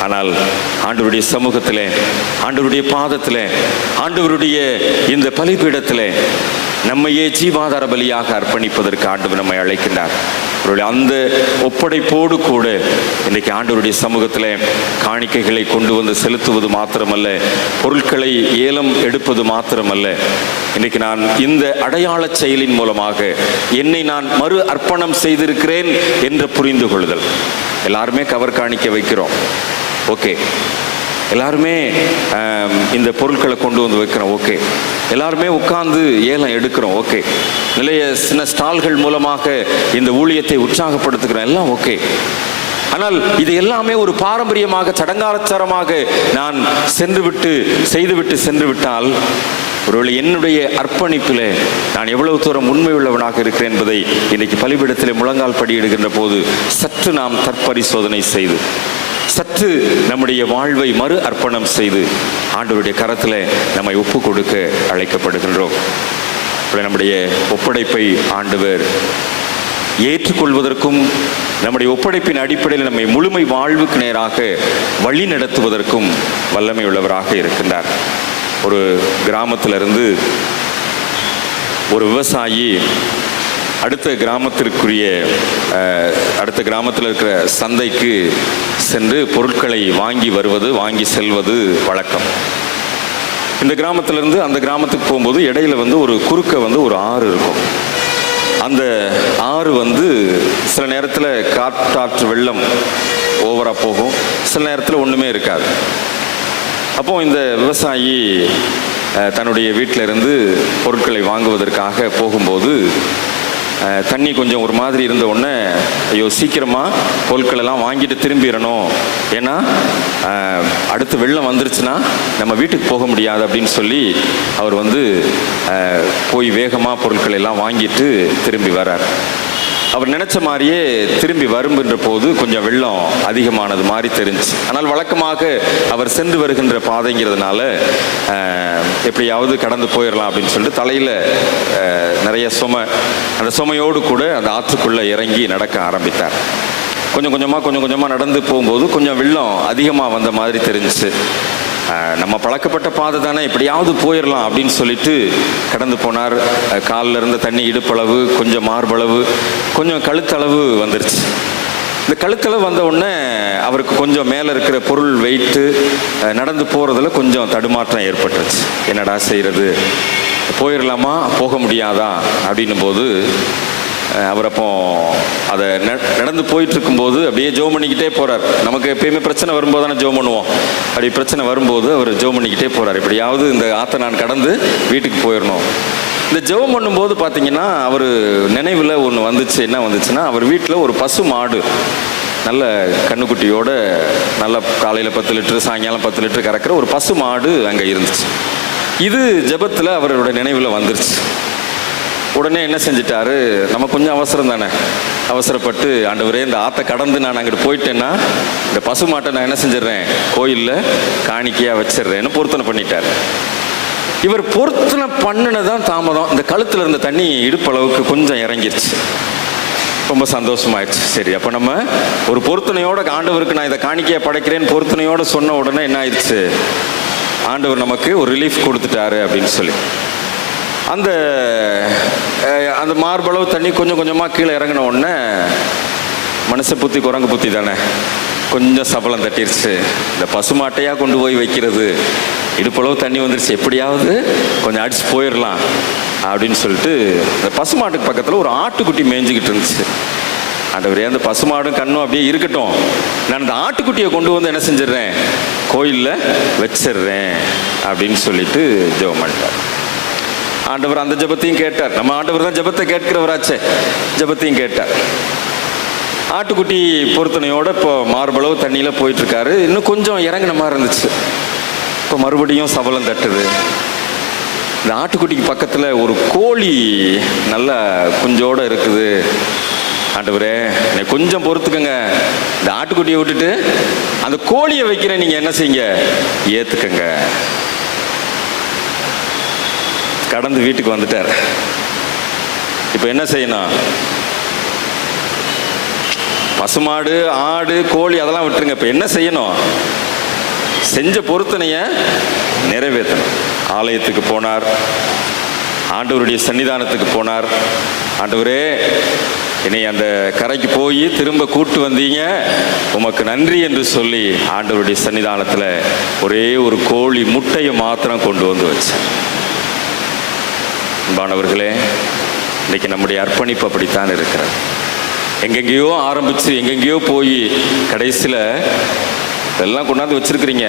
ஆனால் ஆண்டவருடைய சமூகத்திலே, ஆண்டவருடைய பாதத்திலே, ஆண்டவருடைய இந்த பலிபீடத்திலே நம்மையே ஜீவாதார பலியாக அர்ப்பணிப்பதற்கு ஆண்டவர் நம்மை அழைக்கின்றார். அந்த ஒப்படைப்போடு கூட இன்றைக்கு ஆண்டவருடைய சமூகத்தில் காணிக்கைகளை கொண்டு வந்து செலுத்துவது மாத்திரமல்ல, பொருட்களை ஏலம் எடுப்பது மாத்திரமல்ல, இன்றைக்கு நான் இந்த அடையாள செயலின் மூலமாக என்னை நான் மறு அர்ப்பணம் செய்திருக்கிறேன் என்று புரிந்து கொள்ளுதல். எல்லாருமே கவர் காணிக்கை வைக்கிறோம், ஓகே. எல்லாருமே இந்த பொருட்களை கொண்டு வந்து வைக்கிறோம், ஓகே. எல்லாருமே உட்கார்ந்து ஏலம் எடுக்கிறோம், ஓகே. நிறைய சின்ன ஸ்டால்கள் மூலமாக இந்த ஊழியத்தை உற்சாகப்படுத்துகிறோம், எல்லாம் ஓகே. ஆனால் இது எல்லாமே ஒரு பாரம்பரியமாக, சடங்காச்சாரமாக நான் செய்துவிட்டு சென்று விட்டால், ஒருவேளை என்னுடைய அர்ப்பணிப்பில் நான் எவ்வளவு தூரம் உண்மை உள்ளவனாக இருக்கிறேன் என்பதை இன்னைக்கு பலிபீடத்திலே முழங்கால் படியிடுகின்ற போது சற்று நாம் தற்பரிசோதனை செய்து, சற்று நம்முடைய வாழ்வை மறு அர்ப்பணம் செய்து ஆண்டவருடைய கரத்தில் நம்மை ஒப்பு கொடுக்க அழைக்கப்படுகின்றோம். நம்முடைய ஒப்படைப்பை ஆண்டவர் ஏற்றுக்கொள்வதற்கும், நம்முடைய ஒப்படைப்பின் அடிப்படையில் நம்மை முழுமை வாழ்வுக்கு நேராக வழி நடத்துவதற்கும் வல்லமை உள்ளவராக இருக்கின்றார். ஒரு கிராமத்திலிருந்து ஒரு விவசாயி அடுத்த கிராமத்தில் இருக்கிற சந்தைக்கு சென்று பொருட்களை வாங்கி செல்வது வழக்கம். இந்த கிராமத்திலிருந்து அந்த கிராமத்துக்கு போகும்போது இடையில ஒரு குறுக்க ஒரு ஆறு இருக்கும். அந்த ஆறு சில நேரத்தில் காற்றாற்று வெள்ளம் ஓவராக போகும், சில நேரத்தில் ஒன்றுமே இருக்காது. அப்போ இந்த விவசாயி தன்னுடைய வீட்டில் இருந்து பொருட்களை வாங்குவதற்காக போகும்போது தண்ணி கொஞ்சம் ஒரு மாதிரி இருந்த உடனே, ஐயோ சீக்கிரமாக பொருட்கள் எல்லாம் வாங்கிட்டு திரும்பிடணும், ஏன்னா அடுத்து வெள்ளம் வந்துருச்சுன்னா நம்ம வீட்டுக்கு போக முடியாது அப்படின்னு சொல்லி அவர் போய் வேகமாக பொருட்கள் எல்லாம் வாங்கிட்டு திரும்பி வர்றார். அவர் நினைச்ச மாதிரியே திரும்பி வருகின்ற போது கொஞ்சம் வெள்ளம் அதிகமானது மாதிரி தெரிஞ்சு. ஆனால் வழக்கமாக அவர் சென்று வருகின்ற பாதைங்கிறதுனால எப்படியாவது கடந்து போயிடலாம் அப்படின்னு சொல்லிட்டு தலையில் நிறைய அந்த சுமையோடு கூட அந்த ஆற்றுக்குள்ளே இறங்கி நடக்க ஆரம்பித்தார். கொஞ்சம் கொஞ்சமாக நடந்து போகும்போது கொஞ்சம் வெள்ளம் அதிகமாக வந்த மாதிரி தெரிஞ்சிச்சு. நம்ம பழக்கப்பட்ட பாதை தானே, எப்படியாவது போயிடலாம் அப்படின்னு சொல்லிட்டு கடந்து போனார். காலில் இருந்த தண்ணி இடுப்பளவு, கொஞ்சம் மார்பளவு, கொஞ்சம் கழுத்தளவு வந்துருச்சு. இந்த கழுத்தளவு வந்த உடனே அவருக்கு கொஞ்சம் மேலே இருக்கிற பொருள் வெயிட்டு நடந்து போகிறதுல கொஞ்சம் தடுமாற்றம் ஏற்பட்டுருச்சு. என்னடா செய்கிறது, போயிடலாமா போக முடியாதா அப்படின்னும் போது அவர் அப்போ அதை நடந்து போயிட்டு இருக்கும்போது அப்படியே ஜெபம் பண்ணிக்கிட்டே போறார். நமக்கு எப்பயுமே பிரச்சனை வரும்போது தானே ஜெபம் பண்ணுவோம். அப்படி பிரச்சனை வரும்போது அவர் ஜெபம் பண்ணிக்கிட்டே போறார், எப்படியாவது இந்த ஆற்றை நான் கடந்து வீட்டுக்கு போயிடணும். இந்த ஜெபம் பண்ணும்போது பார்த்தீங்கன்னா அவர் நினைவில் ஒன்று வந்துச்சு. என்ன வந்துச்சுன்னா, அவர் வீட்டில் ஒரு பசு மாடு நல்ல கண்ணுக்குட்டியோட நல்ல காலையில் 10 லிட்டரு சாயங்காலம் 10 லிட்டரு கறக்கிற ஒரு பசு மாடு அங்கே இருந்துச்சு. இது ஜெபத்தில் அவரோட நினைவில் வந்துருச்சு. உடனே என்ன செஞ்சிட்டாரு, நம்ம கொஞ்சம் அவசரம் தானே, அவசரப்பட்டு ஆண்டவரே இந்த ஆற்றை கடந்து நான் அங்கிட்டு போயிட்டேன்னா இந்த பசு மாட்டை நான் என்ன செஞ்சிடறேன், கோயிலில் காணிக்கையாக வச்சிடுறேன்னு பொருத்தனை பண்ணிட்டார். இவர் பொருத்தனை பண்ணினதான் தாமதம். இந்த கழுத்தில் இருந்த தண்ணி இடுப்பளவுக்கு கொஞ்சம் இறங்கிருச்சு. ரொம்ப சந்தோஷமாயிடுச்சு. சரி, அப்போ நம்ம ஒரு பொருத்தனையோட ஆண்டவருக்கு நான் இதை காணிக்கையாக படைக்கிறேன்னு பொருத்தனையோடு சொன்ன உடனே என்ன ஆயிடுச்சு, ஆண்டவர் நமக்கு ஒரு ரிலீஃப் கொடுத்துட்டாரு அப்படின்னு சொல்லி அந்த மார்பளவு தண்ணி கொஞ்சம் கொஞ்சமாக கீழே இறங்கின உடனே மனுஷ புத்தி குரங்கு புத்தி தானே, கொஞ்சம் சபலம் தட்டிருச்சு. இந்த பசுமாட்டையாக கொண்டு போய் வைக்கிறது, இடுப்பளவு தண்ணி வந்துருச்சு, எப்படியாவது கொஞ்சம் அடிச்சு போயிடலாம் அப்படின்னு சொல்லிட்டு இந்த பசுமாட்டுக்கு பக்கத்தில் ஒரு ஆட்டுக்குட்டி மேய்ஞ்சிக்கிட்டு இருந்துச்சு. ஆண்டவரே அந்த பசுமாடும் கண்ணும் அப்படியே இருக்கட்டும், நான் இந்த ஆட்டுக்குட்டியை கொண்டு வந்து என்ன செஞ்சிடறேன், கோயிலில் வச்சிடுறேன் அப்படின்னு சொல்லிட்டு ஜெபம் பண்ணிட்டார். ஆண்டவர் அந்த ஜெபத்தையும் கேட்டார். நம்ம ஆண்டவர் தான் ஜெபத்தை கேட்கிறவராச்சே, ஜெபத்தையும் கேட்டார். ஆட்டுக்குட்டி பொருத்தனையோட இப்போ மார்பளவு தண்ணியில் போயிட்டு இருக்காரு. இன்னும் கொஞ்சம் இறங்கின மாதிரி இருந்துச்சு. இப்போ மறுபடியும் சபலம் தட்டுது. இந்த ஆட்டுக்குட்டிக்கு பக்கத்தில் ஒரு கோழி நல்ல குஞ்சோட இருக்குது. ஆண்டவரே என்னை கொஞ்சம் பொறுத்துக்கங்க, இந்த ஆட்டுக்குட்டியை விட்டுட்டு அந்த கோழியை வைக்கிறேன், நீங்கள் என்ன செய்யுங்க, ஏற்றுக்கங்க. கடந்து வீட்டுக்கு வந்துட்டார். இப்போ என்ன செய்யணும்? பசுமாடு, ஆடு, கோழி அதெல்லாம் விட்டுருங்க. இப்போ என்ன செய்யணும்? செஞ்ச பொருத்தனையை நிறைவேற்றணும். ஆலயத்துக்கு போனார், ஆண்டவருடைய சன்னிதானத்துக்கு போனார். ஆண்டவரே, என்னை அந்த கரைக்கு போய் திரும்ப கூட்டு வந்தீங்க, உமக்கு நன்றி என்று சொல்லி ஆண்டவருடைய சன்னிதானத்தில் ஒரே ஒரு கோழி முட்டையை மாத்திரம் கொண்டு வந்து வச்சேன். அன்பானவர்களே, இன்றைக்கி நம்முடைய அர்ப்பணிப்பு அப்படித்தான் இருக்கிறது. எங்கெங்கேயோ ஆரம்பித்து எங்கெங்கேயோ போய் கடைசியில் எல்லாம் கொண்டாந்து வச்சுருக்கிறீங்க.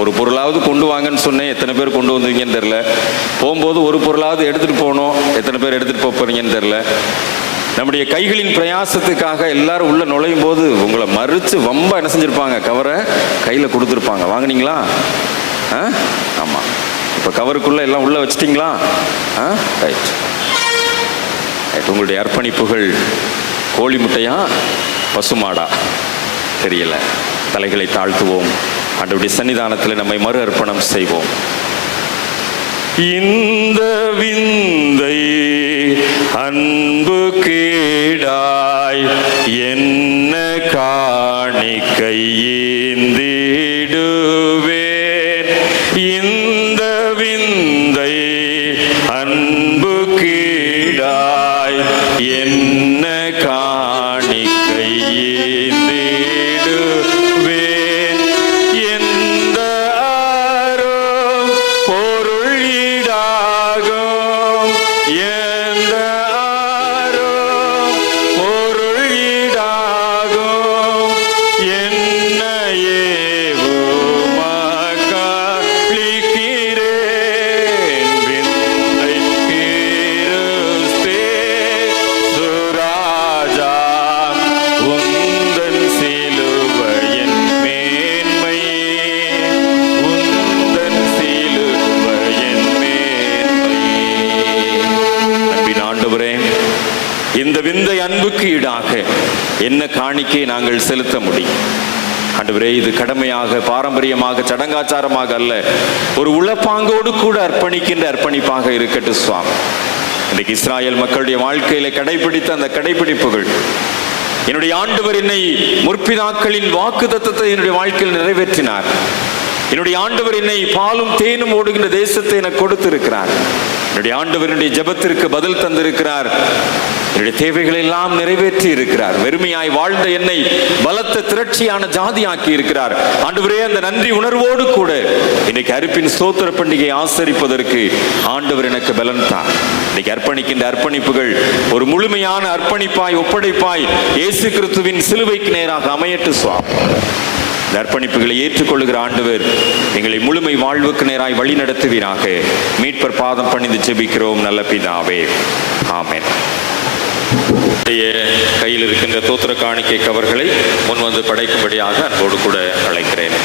ஒரு பொருளாவது கொண்டு வாங்கன்னு சொன்னேன், எத்தனை பேர் கொண்டு வந்தீங்கன்னு தெரில. போகும்போது ஒரு பொருளாவது எடுத்துகிட்டு போகணும், எத்தனை பேர் எடுத்துகிட்டு போக போகிறீங்கன்னு தெரில. நம்முடைய கைகளின் பிரயாசத்துக்காக எல்லாரும் உள்ளே நுழையும் போது உங்களை மறித்து வம்ப என்ன செஞ்சுருப்பாங்க? கவரை கையில் கொடுத்துருப்பாங்க. வாங்கினீங்களா? ஆமாம். இப்போ கவருக்குள்ளே எல்லாம் உள்ளே வச்சிட்டிங்களா? ரைட். உங்களுடைய அர்ப்பணிப்புகள் கோழி முட்டையா பசுமாடா தெரியல. தலைகளை தாழ்த்துவோம், ஆண்டவருடைய சன்னிதானத்தில் நம்மை மறு அர்ப்பணம் செய்வோம். இந்த விந்தை அன்பு கீடாய் என்ன காணிக்கை ஏந்திடுவேன். இந்த விந்தை அன்பு கீடாய் என்ன காணிக்கை ஏந்திடுவேன். எந்த அரும் பொருள் ஈடாகும், எந்த அரும் பொருள் ஈடாகும், என்னையே உமக்களிக்கிறேன். விந்தை கிறிஸ்தே சுராஜா, உந்தன் சிலுவையின் மேன்மை, உந்தன் சிலுவையின் மேன்மை. அன்பின் ஆண்டவரே, இந்த விந்தை அன்புக்கு ஈடாக என்ன காணிக்கை நாங்கள் செலுத்த முடியும்? ஆண்டவரே, இது கடமையாக, பாரம்பரியமாக, சடங்காச்சாரமாக அல்ல, ஒரு உளப்பாங்கோடு கூட அர்ப்பணிக்கின்ற அர்ப்பணிப்பாக இருக்கட்டும் சுவாமி. இன்றைக்கு இஸ்ராயல் மக்களுடைய வாழ்க்கையில கடைபிடித்த அந்த கடைபிடிப்புகள், என்னுடைய ஆண்டவர் என்னை முற்பிதாக்களின் வாக்குத்தத்தத்தை என்னுடைய வாழ்க்கையில் நிறைவேற்றினார். என்னுடைய ஆண்டவர் என்னை பாலும் தேனும் ஓடுகின்ற தேசத்தை எனக்கு கொடுத்திருக்கிறார். என்னுடைய ஆண்டவர் என்னுடைய ஜெபத்திற்கு பதில் தந்திருக்கிறார். என்னுடைய தேவைகளை எல்லாம் நிறைவேற்றி இருக்கிறார். வெறுமையாய் வாழ்ந்த என்னை பலத்த திரட்சியான ஜாதியாக்கி இருக்கிறார். ஆண்டவரே, அந்த நன்றி உணர்வோடு கூட இன்னைக்கு அறுப்பின் ஸ்தோத்திர பண்டிகையை ஆசரிப்பதற்கு ஆண்டவர் எனக்கு பலன் தான். இன்னைக்கு அர்ப்பணிக்கின்ற அர்ப்பணிப்புகள் ஒரு முழுமையான அர்ப்பணிப்பாய், ஒப்படைப்பாய் இயேசு கிறிஸ்துவின் சிலுவைக்கு நேராக அமையட்டு சுவாமி. இந்த அர்ப்பணிப்புகளை ஏற்றுக்கொள்ளுகிற ஆண்டவர் எங்களை முழுமை வாழ்வுக்கு நேராய் வழி நடத்துவீராக. மீட்பர் பாதம் பணிந்து ஜெபிக்கிறோம் நல்ல பிதாவே, ஆமென். கையில் இருக்கின்ற தோத்திர காணிக்கை கவர்களை முன் வந்து படைக்கும்படியாக அன்போடு கூட அழைக்கிறேன்.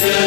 மணியாய்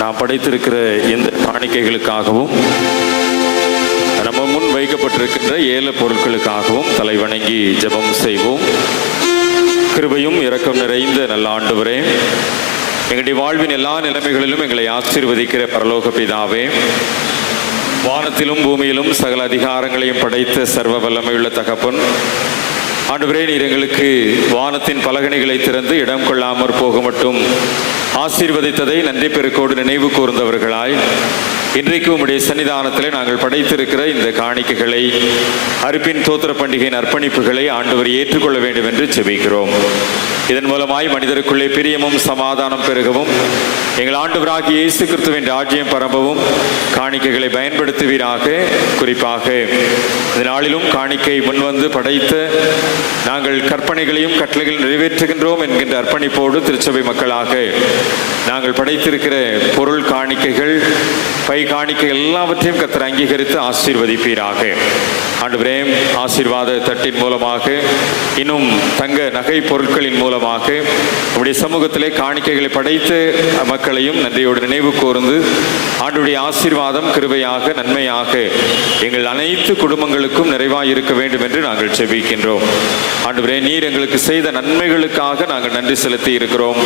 நாம் படைத்திருக்கிற இந்த காணிக்கைகளுக்காகவும் நம்ம முன் வைக்கப்பட்டிருக்கின்ற ஏல பொருட்களுக்காகவும் தலைவணங்கி ஜெபம் செய்வோம். கிருபையும் இரக்கம் நிறைந்த நல்ல ஆண்டவரே, எங்களுடைய வாழ்வின் எல்லா நிலைமைகளிலும் எங்களை ஆசீர்வதிக்கிற பரலோக பிதாவே, வானத்திலும் பூமியிலும் சகல அதிகாரங்களையும் படைத்த சர்வ வல்லமையுள்ள தகப்பன், ஆண்டவரே, நீர் எங்களுக்கு வானத்தின் பலகணிகளை திறந்து இடம் கொள்ளாமற் போக மட்டும் ஆசீர்வதித்ததை நன்றி பெருக்கோடு நினைவு கூர்ந்தவர்களாய் இன்றைக்கு உம்முடைய சன்னிதானத்தில் நாங்கள் படைத்திருக்கிற இந்த காணிக்கைகளை, அறுப்பின் தோத்திர பண்டிகையின் அர்ப்பணிப்புகளை ஆண்டவர் ஏற்றுக்கொள்ள வேண்டும் என்று செபிக்கிறோம். இதன் மூலமாய் மனிதருக்குள்ளே பிரியமும் சமாதானம் பெருகவும், எங்கள் ஆண்டவராகிய இயேசு கிறிஸ்துவின் ராஜ்யம் பரம்பவும் காணிக்கைகளை பயன்படுத்துவீராக. குறிப்பாக இந்த நாளிலும் காணிக்கை முன்வந்து படைத்த நாங்கள் கற்பனைகளையும் கட்டளைகளையும் நிறைவேற்றுகின்றோம் என்கின்ற அர்ப்பணிப்போடு திருச்சபை மக்களாக நாங்கள் படைத்திருக்கிற பொருள் காணிக்கைகள், பை காணிக்கை எல்லாவற்றையும் கர்த்தர் அங்கீகரித்து ஆசீர்வதிப்பீராக. ஆண்டவரே, ஆசீர்வாத தட்டின் மூலமாக, இன்னும் தங்க நகை பொருட்களின் மூலமாக உடைய சமூகத்திலே காணிக்கைகளை படைத்த மக்களையும் நன்றியோடு நினைவு கூர்ந்து ஆண்டுடைய ஆசீர்வாதம் கிருபையாக நன்மையாக எங்கள் அனைத்து குடும்பங்களுக்கும் நிறைவாக இருக்க வேண்டும் என்று நாங்கள் செபிக்கின்றோம். ஆண்டவரே, நீர் எங்களுக்கு செய்த நன்மைகளுக்காக நாங்கள் நன்றி செலுத்தி இருக்கிறோம்.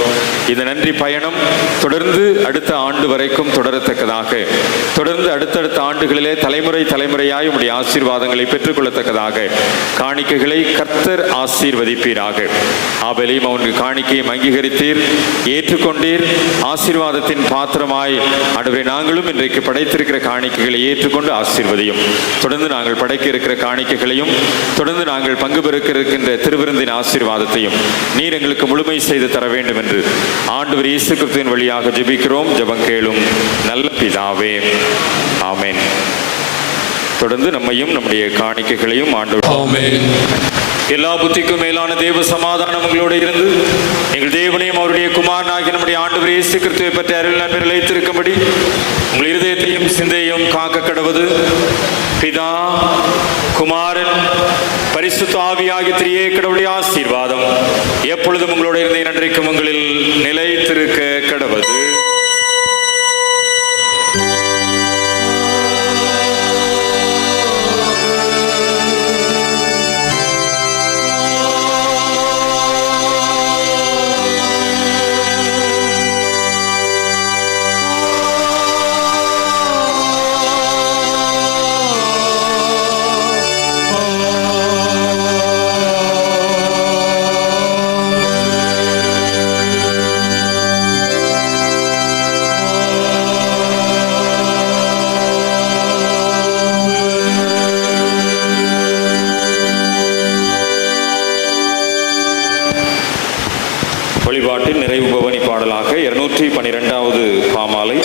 இந்த நன்றி பயணம் தொடர்ந்து அடுத்த ஆண்டு வரைக்கும் தொடரத்தக்கதாக, தொடர்ந்து அடுத்தடுத்த ஆண்டுகளிலே தலைமுறை தலைமுறையாய் உடைய ஆசீர்வாதங்களை பெற்றுக்கொள்ளத்தக்கதாக காணிக்கைகளை கர்த்தர் ஆசீர்வதிப்பீராக. ஆபேலையும் அவனுக்கு காணிக்கையும் அங்கீகரித்தீர், ஏற்றுக்கொண்டீர். ஆசீர்வாதத்தின் பாத்திரமாய் ஆண்டவரே, நாங்களும் இன்றைக்கு படைத்திருக்கிற காணிக்கைகளை ஏற்றுக்கொண்டு ஆசீர்வதியும். தொடர்ந்து நாங்கள் படைக்க இருக்கிற காணிக்கைகளையும், தொடர்ந்து நாங்கள் பங்கு பெருக்க இருக்கின்ற திருவிருந்தின் ஆசீர்வாதத்தையும் நீர் எங்களுக்கு முழுமை செய்து தர வேண்டும் என்று ஆண்டவர் இயேசு கிறிஸ்துவின் வழியாக ஜெபிக்கிறோம். ஜெபம் கேளும் நல்ல பிதாவே, ஆமென். தொடர்ந்து நம்மையும் நம்முடைய காணிக்கைகளையும் ஆண்டவர் ஆமென். எல்லா புத்திக்கும் மேலான தேவ சமாதானம் உங்களோடு இருந்து எங்கள் தேவனையும் அவருடைய குமாரனாகிய நம்முடைய ஆண்டவர் இயேசு கிறிஸ்துவை பற்றி அருள் நண்பர் நிலைத்திருக்கும்படி உங்கள் இருதயத்தையும் சிந்தையும் காக்க கடவது பிதா, குமாரன், பரிசுத்த ஆவியாகிய திரியே கடவுளுடைய ஆசீர்வாதம் எப்பொழுதும் உங்களோட இருந்த நன்றிக்கும் உங்களில் நிலைத்திருக்க கடவது. வழிபாட்டின் நிறைவு பவனி பாடலாக 212வது பாமாலை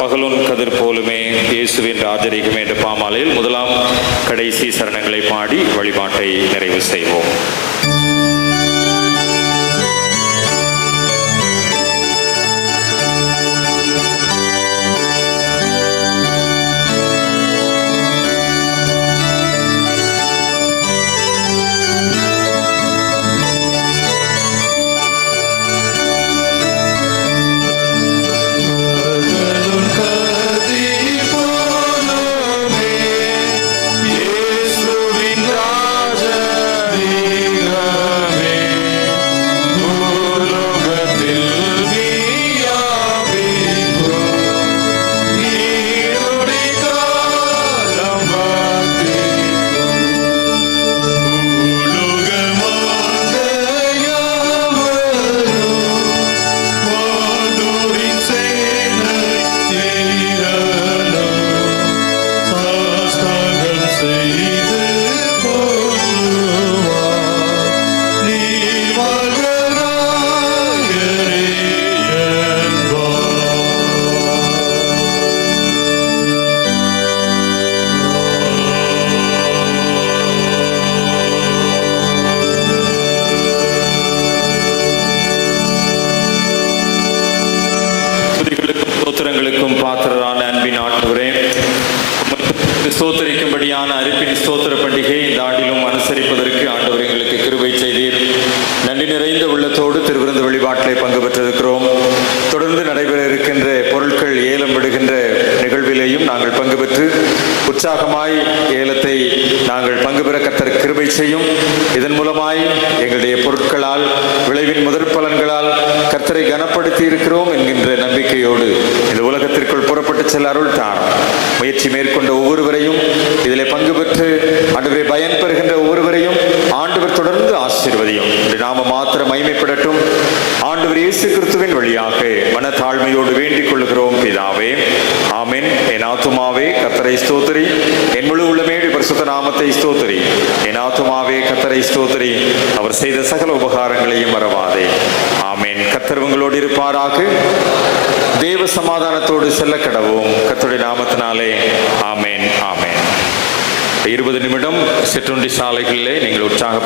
பகலோன் கதிர் போலுமே இயேசுவின் ராஜரீகம் என்ற பாமாலையில் முதலாம் கடைசி சரணங்களை பாடி வழிபாட்டை நிறைவு செய்வோம். ஸ்தோத்திரங்களுக்கும் பாத்திரரான அன்பின் ஆண்டவரே, ஸ்தோத்தரிக்கும்படியான அரிப்பின் ஸ்தோத்திர பண்டிகை இந்த ஆண்டிலும் அனுசரிப்பதற்கு ஆண்டவர் எங்களுக்கு கிருபை செய்தீர். நன்றி நிறைந்த உள்ளத்தோடு திருவிருந்து வழிபாட்டிலே பங்கு பெற்றிருக்கிறோம். தொடர்ந்து நடைபெற இருக்கின்ற பொருட்கள் ஏலம் விடுகின்ற நிகழ்விலேயும் நாங்கள் பங்கு பெற்று உற்சாகமாய் ஏலத்தை நாங்கள் பங்கு பெற கர்த்தர் கிருபை செய்யும். இதன் மூலமாய் எங்களுடைய பொருட்களால் விளைவின் முதற் பலன்களால் கர்த்தரை கனப்படுத்தி இருக்கிறோம் என்கின்ற நம்பிக்கையோடு இந்த உலகத்திற்குள் புறப்பட்டு செல்ல அருள் தாரும். முயற்சி மேற்கொண்ட ஒவ்வொருவரையும் இதிலே பங்கு பெற்று ஆண்டவரை பயன் பெறுகின்ற ஒவ்வொருவரையும் ஆண்டவர் தொடர்ந்து ஆசீர்வதியும். நாம மாத்திரம் மகிமைப்படட்டும். ஆண்டவர் இயேசு கிறிஸ்துவின் வழியாக மனத்தாழ்மையோடு வேண்டிக் கொள்கிறோம் பிதாவே, ஆமென். என் ஆத்துமாவே கர்த்தரை ஸ்தோத்திரி, என் முழு உள்ளமேடு பரிசுத்த நாமத்தை ஸ்தோத்திரி. என் ஆத்துமாவே கர்த்தரை ஸ்தோத்திரி, அவர் செய்த சகல உபகாரங்களையும் மறவாதே. ஆமென். கர்த்தர் உங்களோடு இருப்பாராக. தேவ சமாதானத்தோடு செல்ல கடவோம். கர்த்தருடைய நாமத்தினாலே ஆமென், ஆமென். 20 நிமிடம் சிற்றுண்டி சாலைகளிலே நீங்கள் உற்சாகப்பட